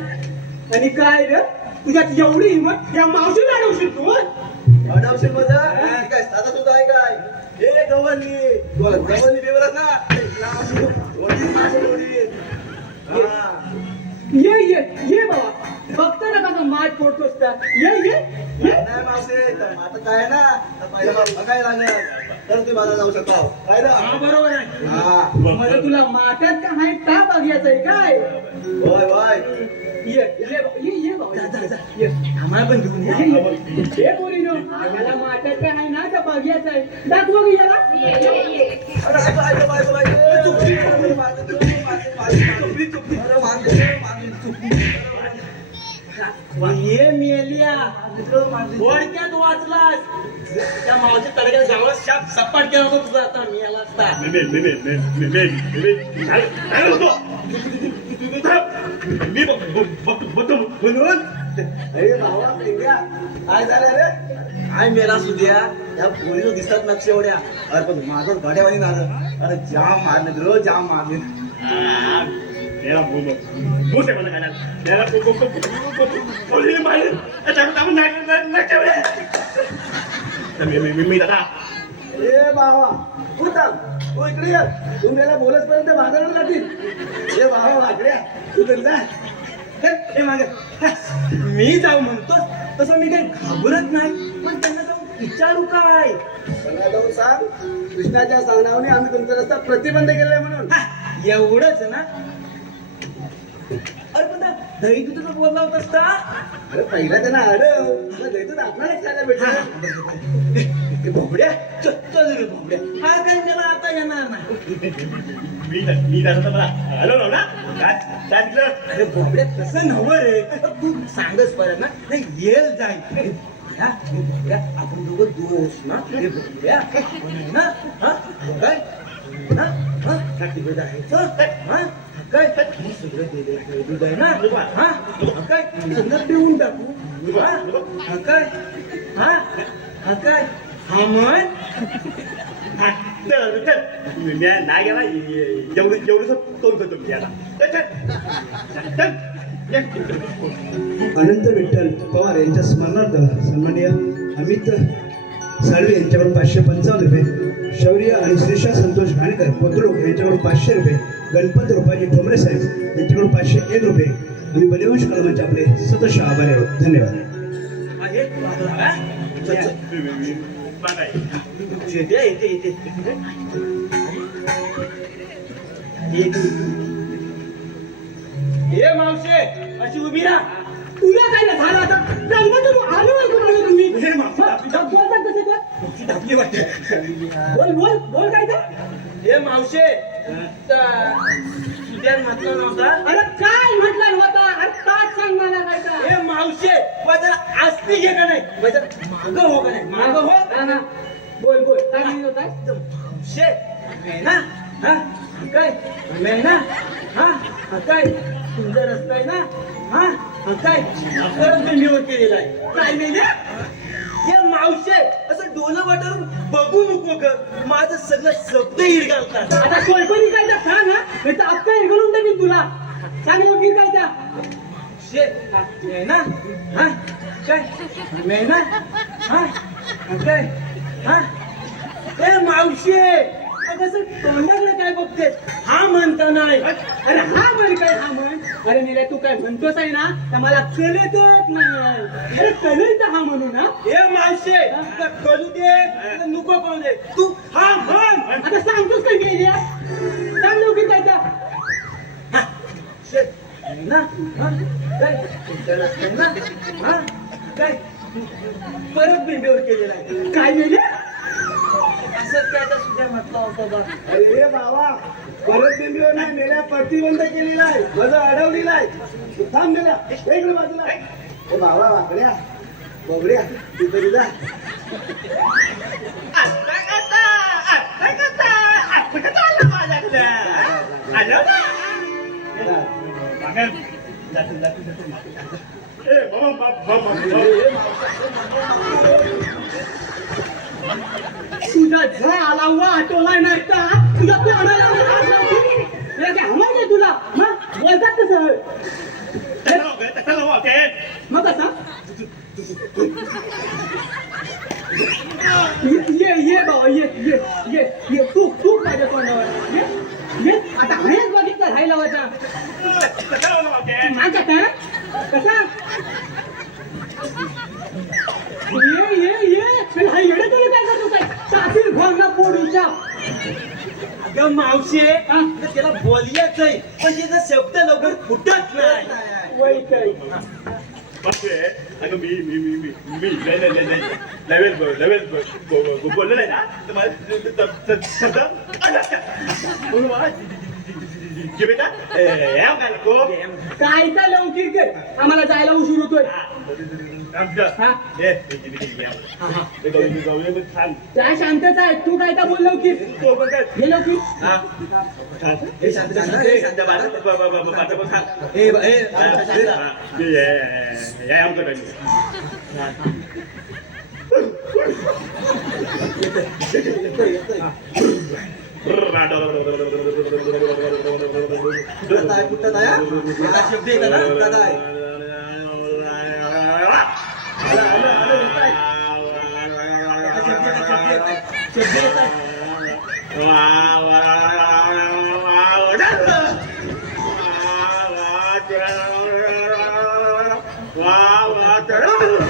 आणि काय रे तुझ्यात एवढी हिंमत या मावशीला अडवशील तू अडवशील मजा काय साधा सुद्धा आहे काय. हे गवळणी तुला गवळणी बिवरच ना ओढीत मासे ओढीत. ये बाबा बघता ना कसं माठ फोडतोस का ये नाही मावशी तर आता काय आहे ना तर पहिला मला बघायला लागेल तर तुम्ही बाजार जाऊ शकता काय ना. हा बरोबर आहे हा म्हणजे तुला माठात का आहे का बघायचंय काय होय होय ये बाबा ये आम्हाला पण घेऊन या हे पोरीनो मला माठात काय आहे ना का बघायचंय दाखव ग याला अरे ऐका बाय ये मेलिया थोडक्यात वाचलास त्या मावच्या तडक्यात गावात शाप सपाट केला होता तुझा आता मी आला असता म्हणून अरे भावा प्रेम्या, काय झालं रे काय मेला सुद्या त्या पोरीला दिसतात नक्षे एवढ्या. अरे पण माझं गाड्यावानी झालं. अरे जाम मारले रो जाम मारले. ए भावा तू थांब तू इकडे ये. तू मला बोलत पर्यंत बाजारात जातील. ए भावा इकडे ये. तू तरी जा. हे मागे मी जाऊ म्हणतो तसं मी काही घाबरत नाही पण त्यांना जाऊन विचारू काय त्यांना जाऊन सांग कृष्णाच्या सांगण्याने आम्ही तुमचा रस्ता प्रतिबंध केलाय म्हणून. एवढंच ना अरे पण दही दुधाचं बोलला होतास का अरे पहिला त्यांना अडव तुला द्यायचं आपल्यालाच खायला भेटलं. ते भोबड्या चल रे भोबड्या हा काय त्याला आता येणार नाही अरे भोबड्या तसं नव्हं रे तू सांगच परत ना नाही येल जाईल भोबड्या आपण दोघं दोस्त ना ते भोबड्या म्हणून ना हा काय हा हा तिकडे जायचं हा काय मी सगळं दिले दूध आहे ना हा काय सगळं पिऊन टाकू हा काय हा हा काय हा म्हण नाही गेला एवढं तोंड करतो मी आता अनंत विठ्ठल पवार यांच्या स्मरणार्थ सन्माननीय अमित साळवे यांच्याकडून 555 रुपये, शौर्य आणि श्रीषा संतोष घाणेकर पोतरोग यांच्याकडून 500 रुपये, गणपत रुपाजी ठोंबरे साहेब यांच्याकडून 501 रुपये. आम्ही बलिवंश कलमांचे आपले सतत आभारी आहोत. धन्यवाद. हे मावशे अशी उभी ना तुला काय नाही झालं आता जन्मातून आलो आहे तुम्हाला तुम्ही हे मावशी बोलतात कसे ते ढापली वाटते बोल बोल बोल काय ते हे मावशे सुद्यान म्हटलं नव्हता अरे काय म्हटलं होता अरे काय सांग मला काय का हे मावशे पण जरा आस्ती घे का नाही म्हणजे माग हो का नाही माग हो हा, हा. बोल बोल काय म्हणत होता मावशे मेना हा काय मेना हा काय तुझा रस्ता आहे ना हा काय परत बिंडीवर केलेला आहे काय मेले हे मावशे असं डोलं वाटून बघू नको ग माझं सगळं शब्द हिर घालतात आता कोणकोणी काय त्या सांग हा नाही तर अक्का हिरगळून टाकीन तुला सांग योगी काय त्या शे मेना हा काय मेना हा काय हा ए मावशे कसं तोंडाकडे काय बघते हा म्हणता नाही अरे हा म्हण काय हा म्हण अरे निल्या तू काय म्हणतोस आहे ना तर मला कळतच नाही अरे कळेल तर हा म्हणू ना ए मावशे कळू दे नको कळू दे तू हा म्हण आता सांगतोस काय गेल्या सांग योगी काय त्या शे ना हा काय तुमच्या रस्त्याने ना हा काय परत बिंडीवर केलेला आहे काय गेले असं काय तर सुद्धा म्हटलं होतं बघ अरे बाबा परत बिंबीवर नाही मेल्या प्रतिबंध केलेला आहे माझं अडवलेला आहे तू थांब मेल्या इकडे बाजूला ए बाबा वाकड्या बबड्या तू तरी जा तुझा झाला वाटोलाय नाही तर तुझ्या तोंडाला हमाय तुला मग बोलतात कसं मग कसा ये बाबा ये तू माझ्या तोंडावर ये आता हेच बघितलं राहिला होता माझ्या का कसा ये हा येडे तुला काय करतो काय सातील भोंगा पोडीच्या अगं मावशे त्याला बोलयाच आहे पण त्याचा शब्द लवकर फुटत नाही वय काय अगं मी लेवल बोललो नाही ना तर मला शब्द बेटा काय तर लवकर कर आम्हाला जायला उशीर होतोय त्या शांतच आहे तू काय तर बोल लवकर हे शब्द येतात ना दादा आहे शब्द येतात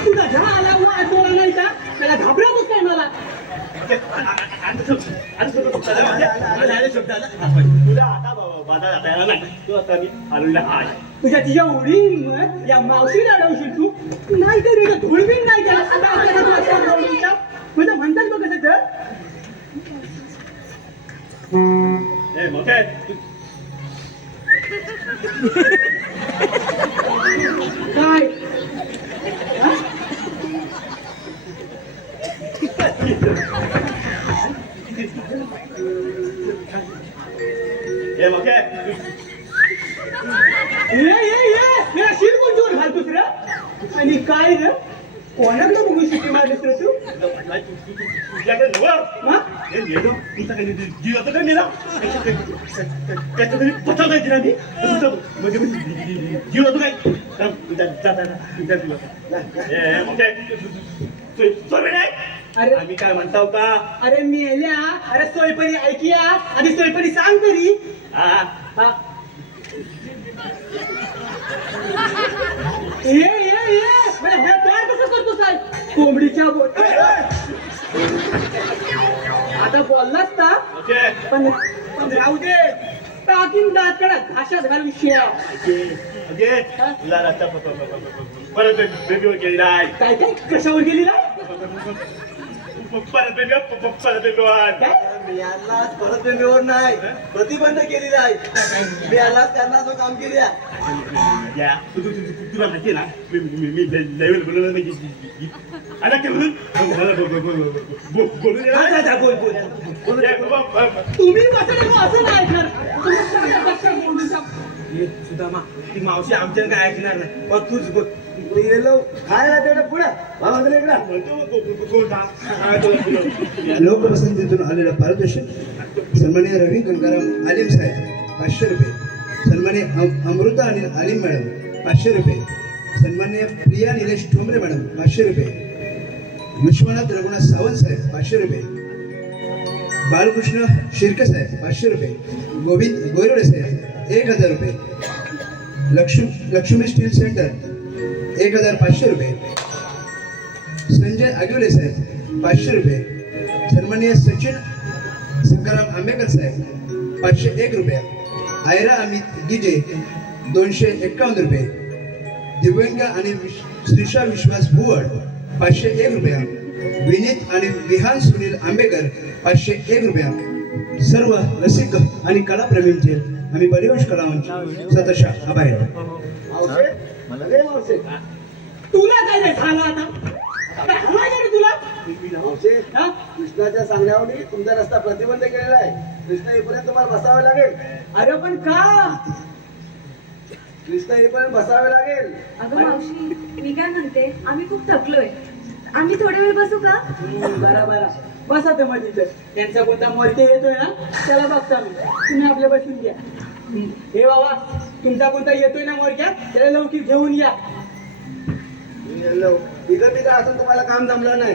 तुझा झाला वाटोला नाही का त्याला घाबरतच काय मला तुला आता बाजार जाता येणार नाही तू आता मी आलेला आहे तुझ्या तिच्या उडी या मावशीला अडवशील तू नाही तरी धुळबीन नाही त्याला म्हणजे म्हणतात बघ कसं तर ए मोठे काय हा? ए मोठे ये मेरा शिर कोण जोर घालतोस रे आणि काय रे कोणाकडे बघू शिटी मारलीस रे तू तुझ्याकडे नवं हा? हे नेलं तुमचा काही जीव होतं का नेला त्याच्या तरी पचाव काय दिला मी म्हणजे जीव होतो काय अरे आम्ही काय म्हणताव का अरे मेल्या अरे सोयपणी ऐकिया आधी सोयपणी सांग तरी हा हा. ये बरं, हे तयार कसं करतो साहेब कोंबडीच्या बोट आता बोललास ना ओके पण राहू दे टाकीन दातकडा घाशात घालून शिया ओके तुला रस्ता परत बेबीवर केलेला आहे काय काय कशावर गेलेला परत बेबीवर काय मी यांना परत बेंबीवर नाही प्रतिबंध केलेला आहे मी यालाच त्यांना जो काम केली आहे या तुला माहिती ना मी लेवल बोललो म्हणजे आता ते म्हणून बोलू तुम्ही कसं असं नाही कर सुदामा ती मावशी आमच्या काय ऐकणार नाही पण तूच बघ गेलो खायला तेवढं पुढं बाबा लोकपसंतीतून आलेलं पारितोषिक सन्माननीय रवी गंगाराम आलिम साहेब 500 रुपये. सन्माननीय अमृता अनिल आलिम मॅडम 500 रुपये. सन्माननीय प्रिया निलेश ठोंबरे मॅडम 500 रुपये. विश्वनाथ रघुनाथ सावंत साहेब 500 रुपये. बालकृष्ण शिर्के साहेब 500 रुपये. गोविंद गोयरोडे साहेब 1000 रुपये. लक्ष्मी स्टील सेंटर 1500 रुपये. संजय आगिवले साहेब 500 रुपये. सन्माननीय सचिन संकाराम आंबेकर साहेब 501 रुपये. आयरा अमित गिजे 251 रुपये. दिव्यांगा आणि श्रीषा विश्वास भुवड 501 रुपया. विनीत आणि विहान सुनील आंबेकर 501 रुपया. सर्व रसिक आणि कलाप्रेमींचे आम्ही परिवेश कलावंत सतशा आभारी आहोत. मावशे अरे मावशे तुला काय रे झालं आता काय हवाय का रे तुला मावशे हा? कृष्णाच्या सांगण्यावर तुमचा रस्ता प्रतिबंध केलेला आहे कृष्ण येईपर्यंत तुम्हाला बसावे लागेल अरे पण का कृष्ण येईपर्यंत बसावे लागेल अगं मावशी मी काय म्हणते आम्ही खूप थकलोय आम्ही थोडा वेळ बसू का बरा बसा ते मग तिथे त्यांचा कोणता मोर्चे येतोय ना त्याला बघता मी तुम्ही आपल्या बसून घ्या हे बाबा तुमचा कोणता येतोय ना मोर्चा त्याला लवकर घेऊन या तिथं असून तुम्हाला काम जमलं नाही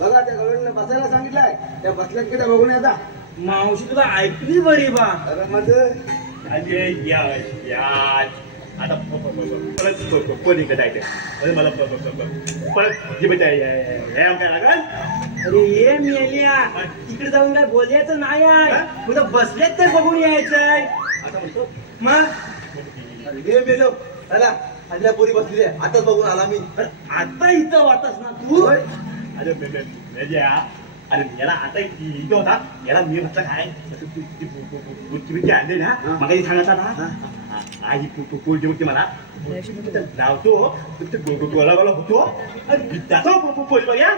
बघा त्या गवळीने बसायला सांगितलंय त्या बसल्यात की त्या बघून येता मावशी तुला ऐकली बरी बा अरे माझं अरे या आता परत कोणी जायचं मला परत जे काय लागल अरे ये मेल्या तिकडे जाऊन काय बोलायचं नाही आहे कुठं बसलेत ते बघून यायचंय आता म्हणतो मग हे मेलो चला आदल्या पोरी बसली आहे आताच बघून आला मी आता इथं वाटस ना तू अरे अरे याला आता इथं होता याला मी म्हटलं काय तुम्ही आणले ना मग सांगता ना आई पोट जेवते मला लावतो गोला गोला होतो आणि त्याचा पोट बघा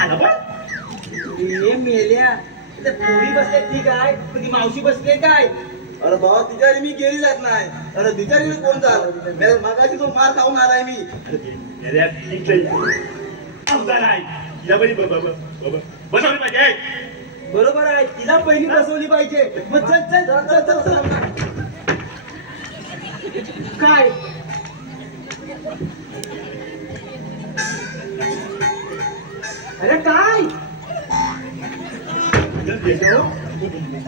आला पण ये मेल्या त्या पोरी बसले ठीक आहे पण ती मावशी बसले काय अरे बाबा तिच्यारी मी गेली जात नाही अरे तिच्यारी कोण चाल मागाशी तो मार खाऊन आलाय मी बसवली पाहिजे बरोबर आहे तिला पहिली बसवली पाहिजे मग चल चल चल चल चल काय अरे काय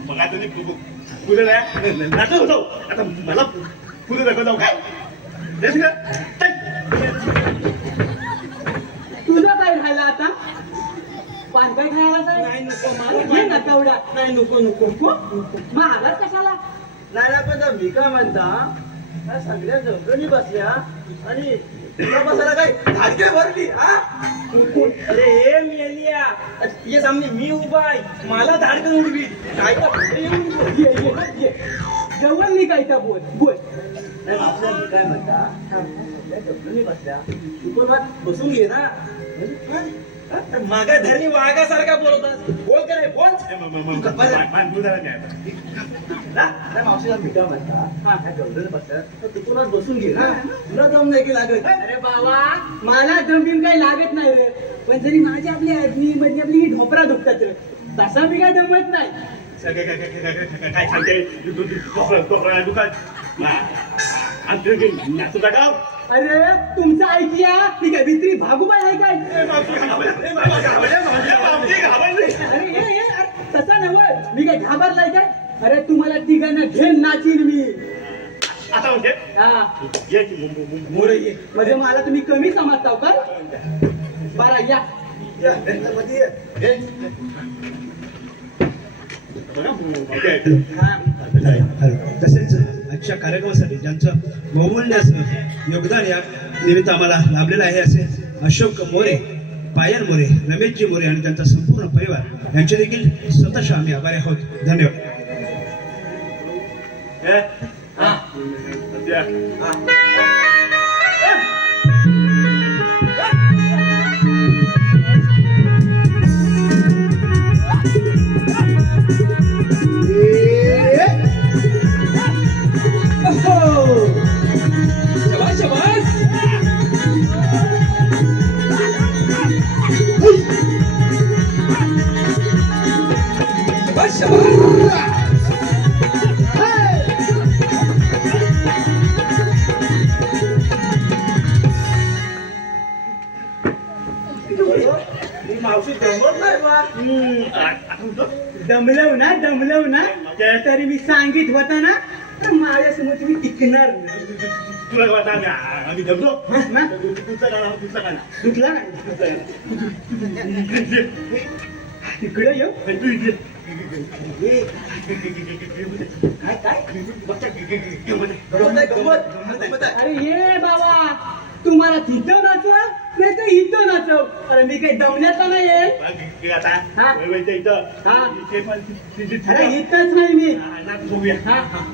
मग तुम्ही पुढे नाचत होतो आता मला पुढे दाखव जाऊ काय तुझं काय खायला आता पान काय खायला नाही नको मला ना तेवढा नाही नको नको मग आलाच कशाला नाही पण त्या मी काय म्हणता त्या सगळ्या जंगली बसल्या आणि तुला बसायला काय धाडके भरली हा अरे हे मेलिया तुझ्या सामने मी उभा आहे मला धाडकन उडवी काय जेवण मी काय त्या बोल बोल नाही आपल्या मी काय म्हणता त्या जंगली बसल्या तू पण बसून घे ना मागा धरणी वाघासारखा बोलतात बोल का नाही बोल त्या मावशीला मी काय म्हणता त्या जंगलीला बसल्या तर तू पण बसून घे ना तुला दम नाही की लागत अरे बाबा मला दम बिम काही लागत नाही रे पण जरी माझी आपली आदमी म्हणजे आपली ही ढोपरा दुखतात रे. तसा मी काय दमत नाही. काय सांगते दुकान तुझा गाव अरे तुमचं ऐकिया ती काय भित्री भागूबाई आहे काय? अरे अरे तसा नव्ह, मी काय घाबरलाय काय? अरे तुम्हाला तिघांना घेऊन नाचीन मी. आता म्हणजे हा मोर ये म्हणजे मला तुम्ही कमी समजता का? बरं या. मध्ये ये. हा. तसेच आजच्या कार्यक्रमासाठी ज्यांचं बहुमूल्य असं योगदान या निमित्त आम्हाला लाभलेलं आहे असे अशोक मोरे, पायल मोरे, रमेशजी मोरे आणि त्यांचा संपूर्ण परिवार यांचे देखील स्वतःच आम्ही आभारी आहोत. धन्यवाद. मावशी जमत नाही बा. दमलव ना तरी मी सांगित होता ना तर माझ्यासमोर तुम्ही टिकणार नाही. तुला वाटतं आम्ही जमलो हा? तुमचं गाणं दुखला नाही तिकडे येऊ. काय काय गमत आहे, गमत आहे. अरे ये बाबा, तुम्हाला तिथं नाचव नाही तर इथं नाचव. अरे मी काही दमण्याचा नाही आहे. हा. हा. अरे इथंच नाही मी. हा हा.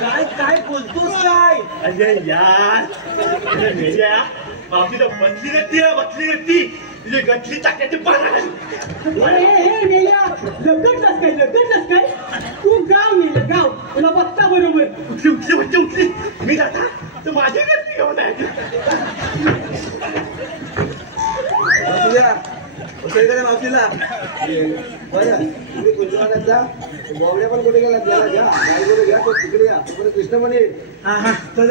काय काय बोलतोस काय? अरे यार मेल्या मावशीला बसली नसती तुझे गठली टाक्याची पाना मेल्या लगडलास काय तू गाव नेलं गाव तुला बघता बरोबर. उठली मी जाता तर माझी गठली घेऊन आहे. तुझ्या उचलकडे मावशीला बरं तुम्ही गुजरातात जा. बावड्या पण कुठे गेला त्याला घ्या, गाई गोरे घ्या, तो तिकडे या. तोपर्यंत कृष्ण म्हणे हा चल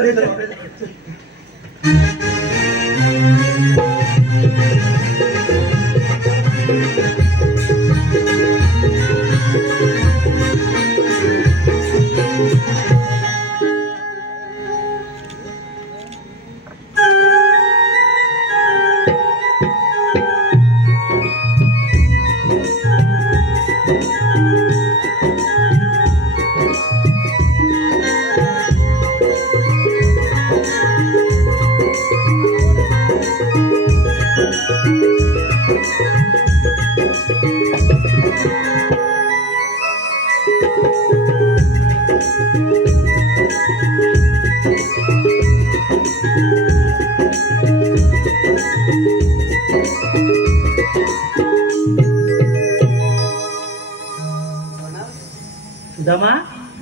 सुदामा,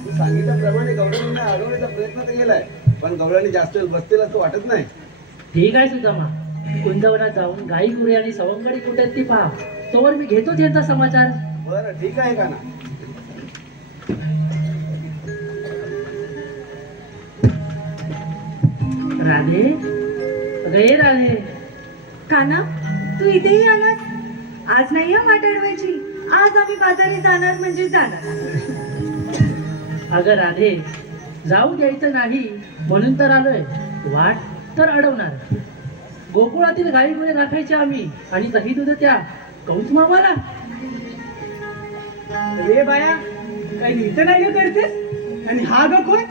तू सांगितल्याप्रमाणे गवळणींना अडवण्याचा प्रयत्न तर केलाय, पण गवळणी जास्त वेळ बसतील असं वाटत नाही. ठीक आहे सुदामा, कुंदवनात जाऊन गाई गुरे आणि सवंगडी कुठे ती पहा, तोवर मी घेतो त्यांचा समाचार. बरं ठीक आहे का ना. राधे, अरे राधे, काना तू इथेही आलास? आज नाही या वाट अडवायची. आज आम्ही बाजारी जाणार म्हणजे जाणार. अगं राधे, जाऊ द्यायचं नाही म्हणून तर आलोय, वाट तर अडवणार. गोकुळातील गाई गुरे राखायचे आम्ही आणि दही दूध त्या कंस मामाला. हे बाया, काही इथं काय ग करतेस? आणि हा ग कोण?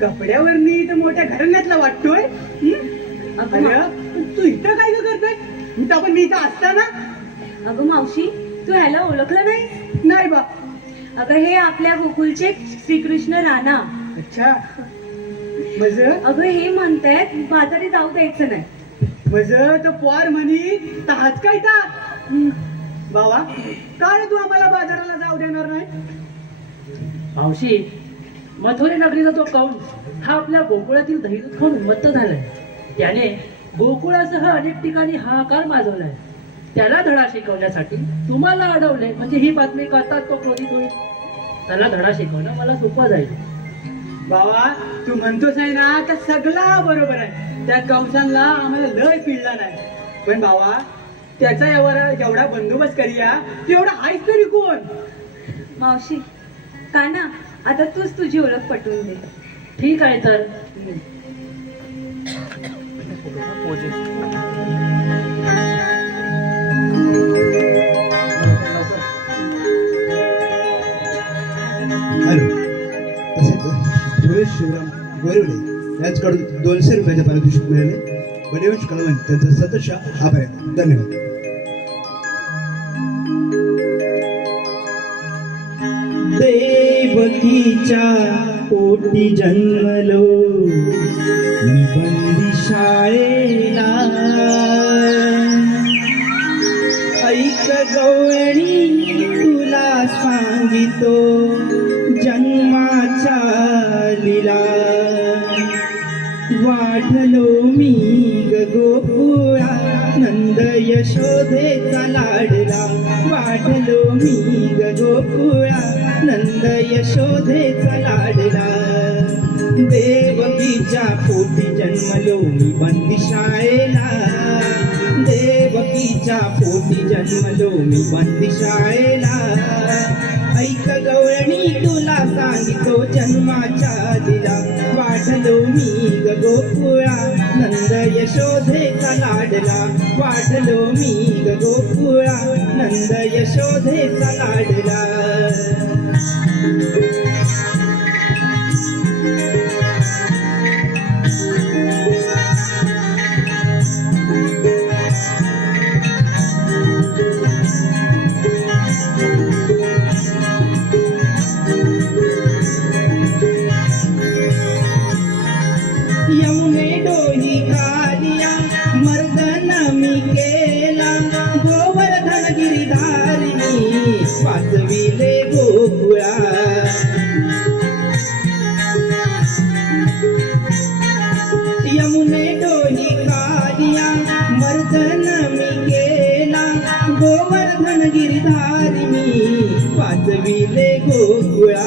कपड्यावर तर मोठ्या घराण्यातला वाटतोय. अरे तू इथं काय ग करतेस? मी तर मी इथं असताना. अगं मावशी, तू ह्याला ओळखलं नाही? नाही बा. अगं हे आपल्या गोकुळचे श्रीकृष्ण राणा. अच्छा, मज अगं हे म्हणतायत बाजारी जाऊ द्यायचं नाही. मज तो पोर म्हणी तहाच काय ता बाबा, का रे तू आम्हाला बाजाराला जाऊ देणार नाही? मावशी, मथुरे नगरीचा तो कंस हा आपल्या गोकुळातील दहीदूध खाऊन उन्मत्त झालाय. त्याने गोकुळासह अनेक ठिकाणी हाहाकार माजवलाय. त्याला धडा शिकवण्यासाठी तुम्हाला अडवले म्हणजे ही बातमी कळतात तो क्रोधित होईल. त्याला धडा शिकवणं मला सोपं जाईल. बाबा, तू म्हणतोस आहे ना, तर सगळा बरोबर आहे. त्या कंसांना आम्हाला लय पिळला नाही. पण बाबा, त्याचा जेवढा बंदोबस्त करूया तेवढा आहेच तरी कोण? मावशी, काना, आता तूच तुझी ओळख पटवून दे. ठीक आहे तर. हॅलो. तसेच सुरेश शिवराम गोरिवले याचकडून 200 रुपयाचे पारितोषिक मिळाले. बलिवंश कळवण त्यांचा सतत आभार आहे. धन्यवाद. देवकीच्या पोटी जन्मलो मी बंदी शाळेला. ऐक गवळणी तुला सांगितो जन्माच्या लीला. वाढलो मी गोकुळा नंद यशोदेचा लाडला. वाढलो मी गोकुळा नंद यशोदेचा लाडला. देवकीच्या पोटी जन्मलो मी बंदी शाळेला. देवकीच्या पोटी जन्मलो मी बंदी शाळेला. ऐक गवळणी तुला सांगितो जन्माच्या दिला. वाढलो मी गोकुळा नंद यशोधेचा लाडला. वाढलो मी गोकुळा नंद यशोधेचा लाडला. यमुने डोही कालिया मर्दन मी केला. गोवर्धन गिरिधारिणी वाचविले गोकुळा. यमुने डोही कालिया मर्दन मी केला. गोवर्धन गिरिधारिणी वाचविले गोकुळा.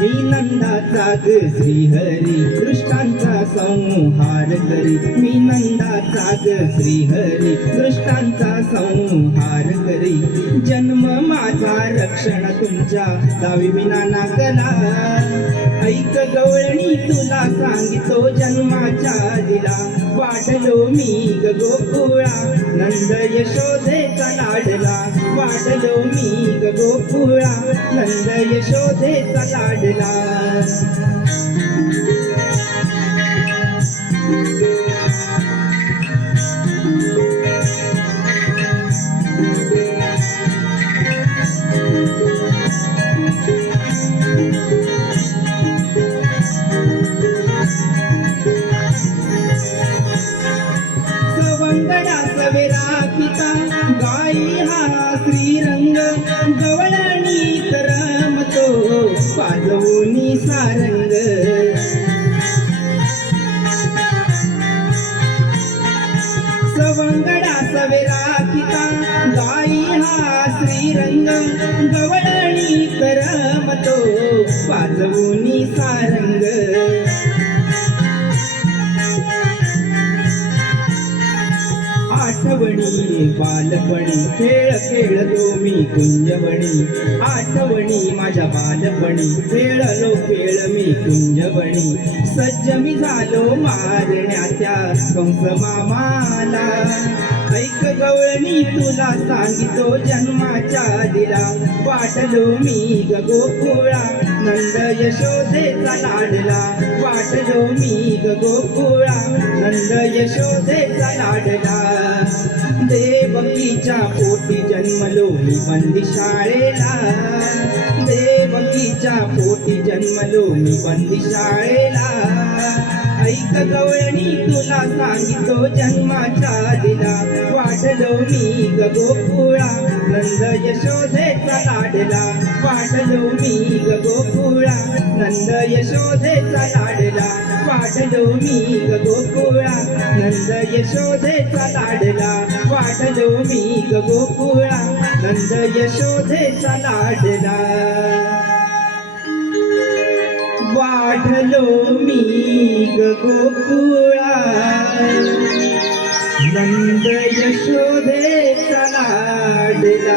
मी नंदाचा ग श्रीहरी दृष्टांचा संहार करी. मी नंदाचा ग श्रीहरी दृष्टांचा संहार करी. जन्म माझा रक्षण तुमच्या दावी विना नाकला. ऐक गवळणी तुला सांगितो जन्माच्या दिला. वाढलो मी गोकुळा नंद यशोदेचा लाडला. वाढलो मी गोकुळा नंद यशोदेचा लाडला. सवंगडा सवेरा पिता गाई हा श्रीरंग. गवळणी करमतो वाजवूनी सारंग. सवंगडा सवेरा पिता गाई हा श्रीरंग. गवळणी करमतो वाजवूनी सारंग. आठवणी बालपणी खेळ खेळलो मी कुंजवणी आठवणी माझ्या बालपणी खेळलो खेळ मी कुंजवणी सज्ज मी झालो मारण्याच्या कंस मामाला ऐक गवळणी तुला सांगितो जन्माच्या दिला वाटलो मी ग गोकुळा नंद यशोदेचा लाडला वाटलो मी ग गोकुळा नंद यशोदेचा लाडला देवकीच्या पोटी जन्मलो मी बंदी शाळेला देवकीच्या पोटी जन्मलो मी बंदी शाळेला ऐक गवळणी तुला सांगितो जन्माच्या दिला वाटलो मी ग गोकुळा नंद यशोदेचा लाडला वाटलो मी ग गोकुळा नंद यशोदेचा लाडला वाटलो मी ग गोकुळा नंद यशोदेचा लाडला वाटलो मी ग गोकुळा नंद यशोदेचा लाडला वाढलो मी ग गोकुळा नंद यशोदेचा लाडला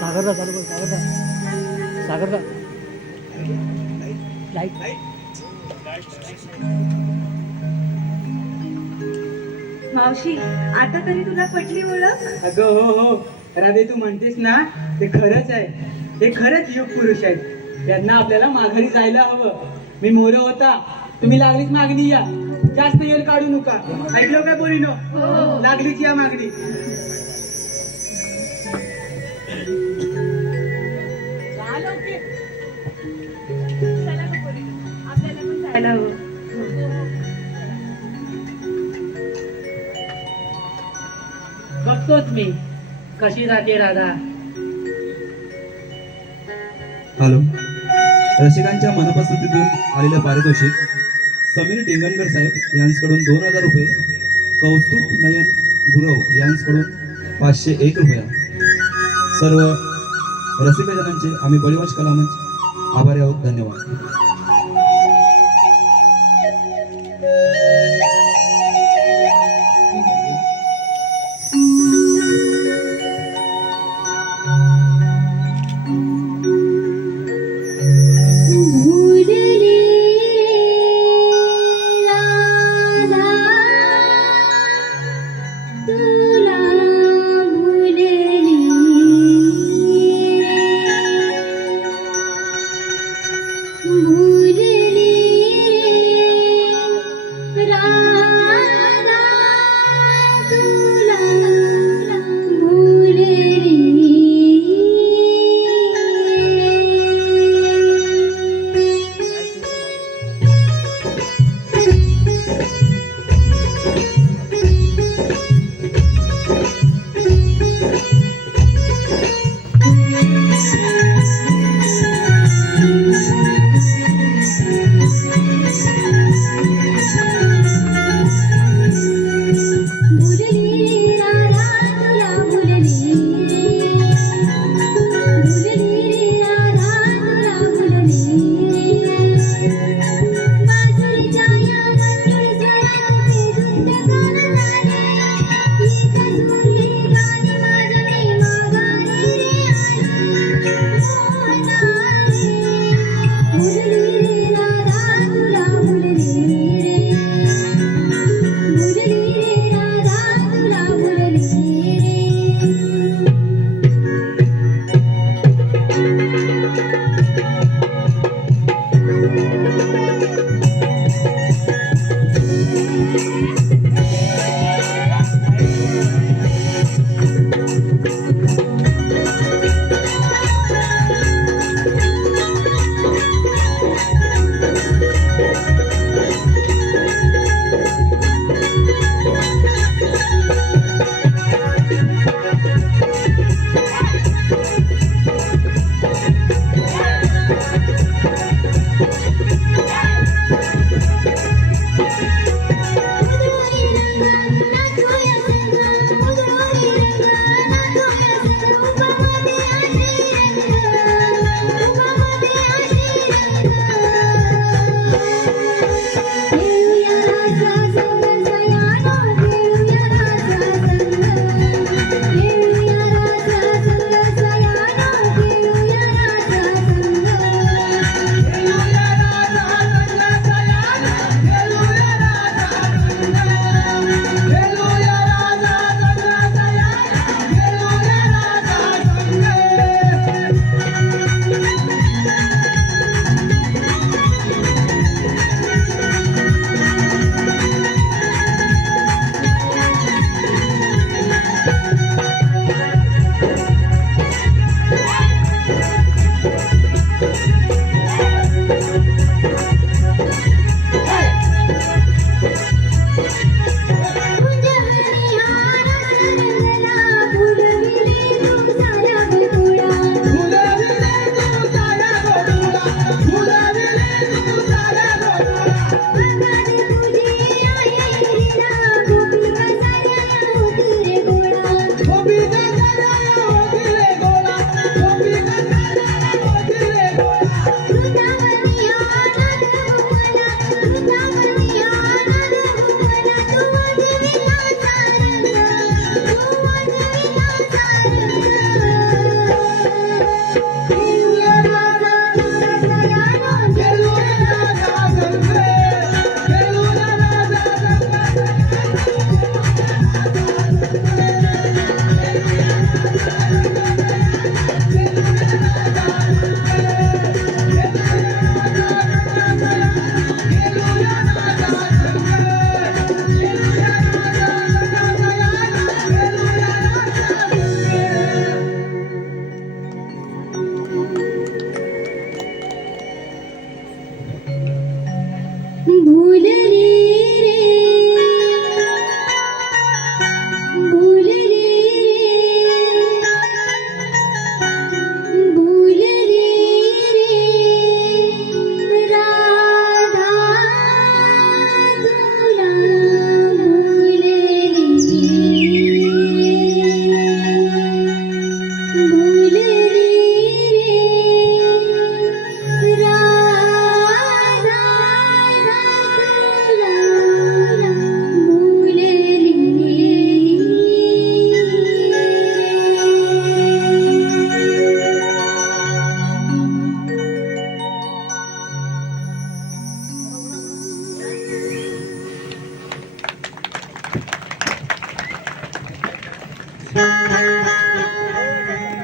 सागरदा चालू कर सागरदा सागरदा लाईट मावशी आता तरी तुला पटली ओळख? अगं हो हो राधे तू म्हणतेस ना ते खरंच आहे हे खरंच युग पुरुष आहेत त्यांना आपल्याला माघारी जायला हवं मी मोर होता तुम्ही लागलीच मागणी या जास्त येल काढू नका ऐकलो काय बोलीनो लागलीच या मागणी चला गं पोरी, आपल्याला पण जायला हवं. बघतोच मी कशी जाते राधा. हॅलो रसिकांच्या मनपसंतीतून आलेलं पारितोषिक समीर टिंगणकर साहेब यांच्याकडून 2000 रुपये कौस्तुभ नयन गुरव यांच्याकडून 501 रुपया सर्व रसिकजनांचे आम्ही बळीवाच कलामंच आभारी आहोत. धन्यवाद. भूलली राधा तुला भूलली भूलली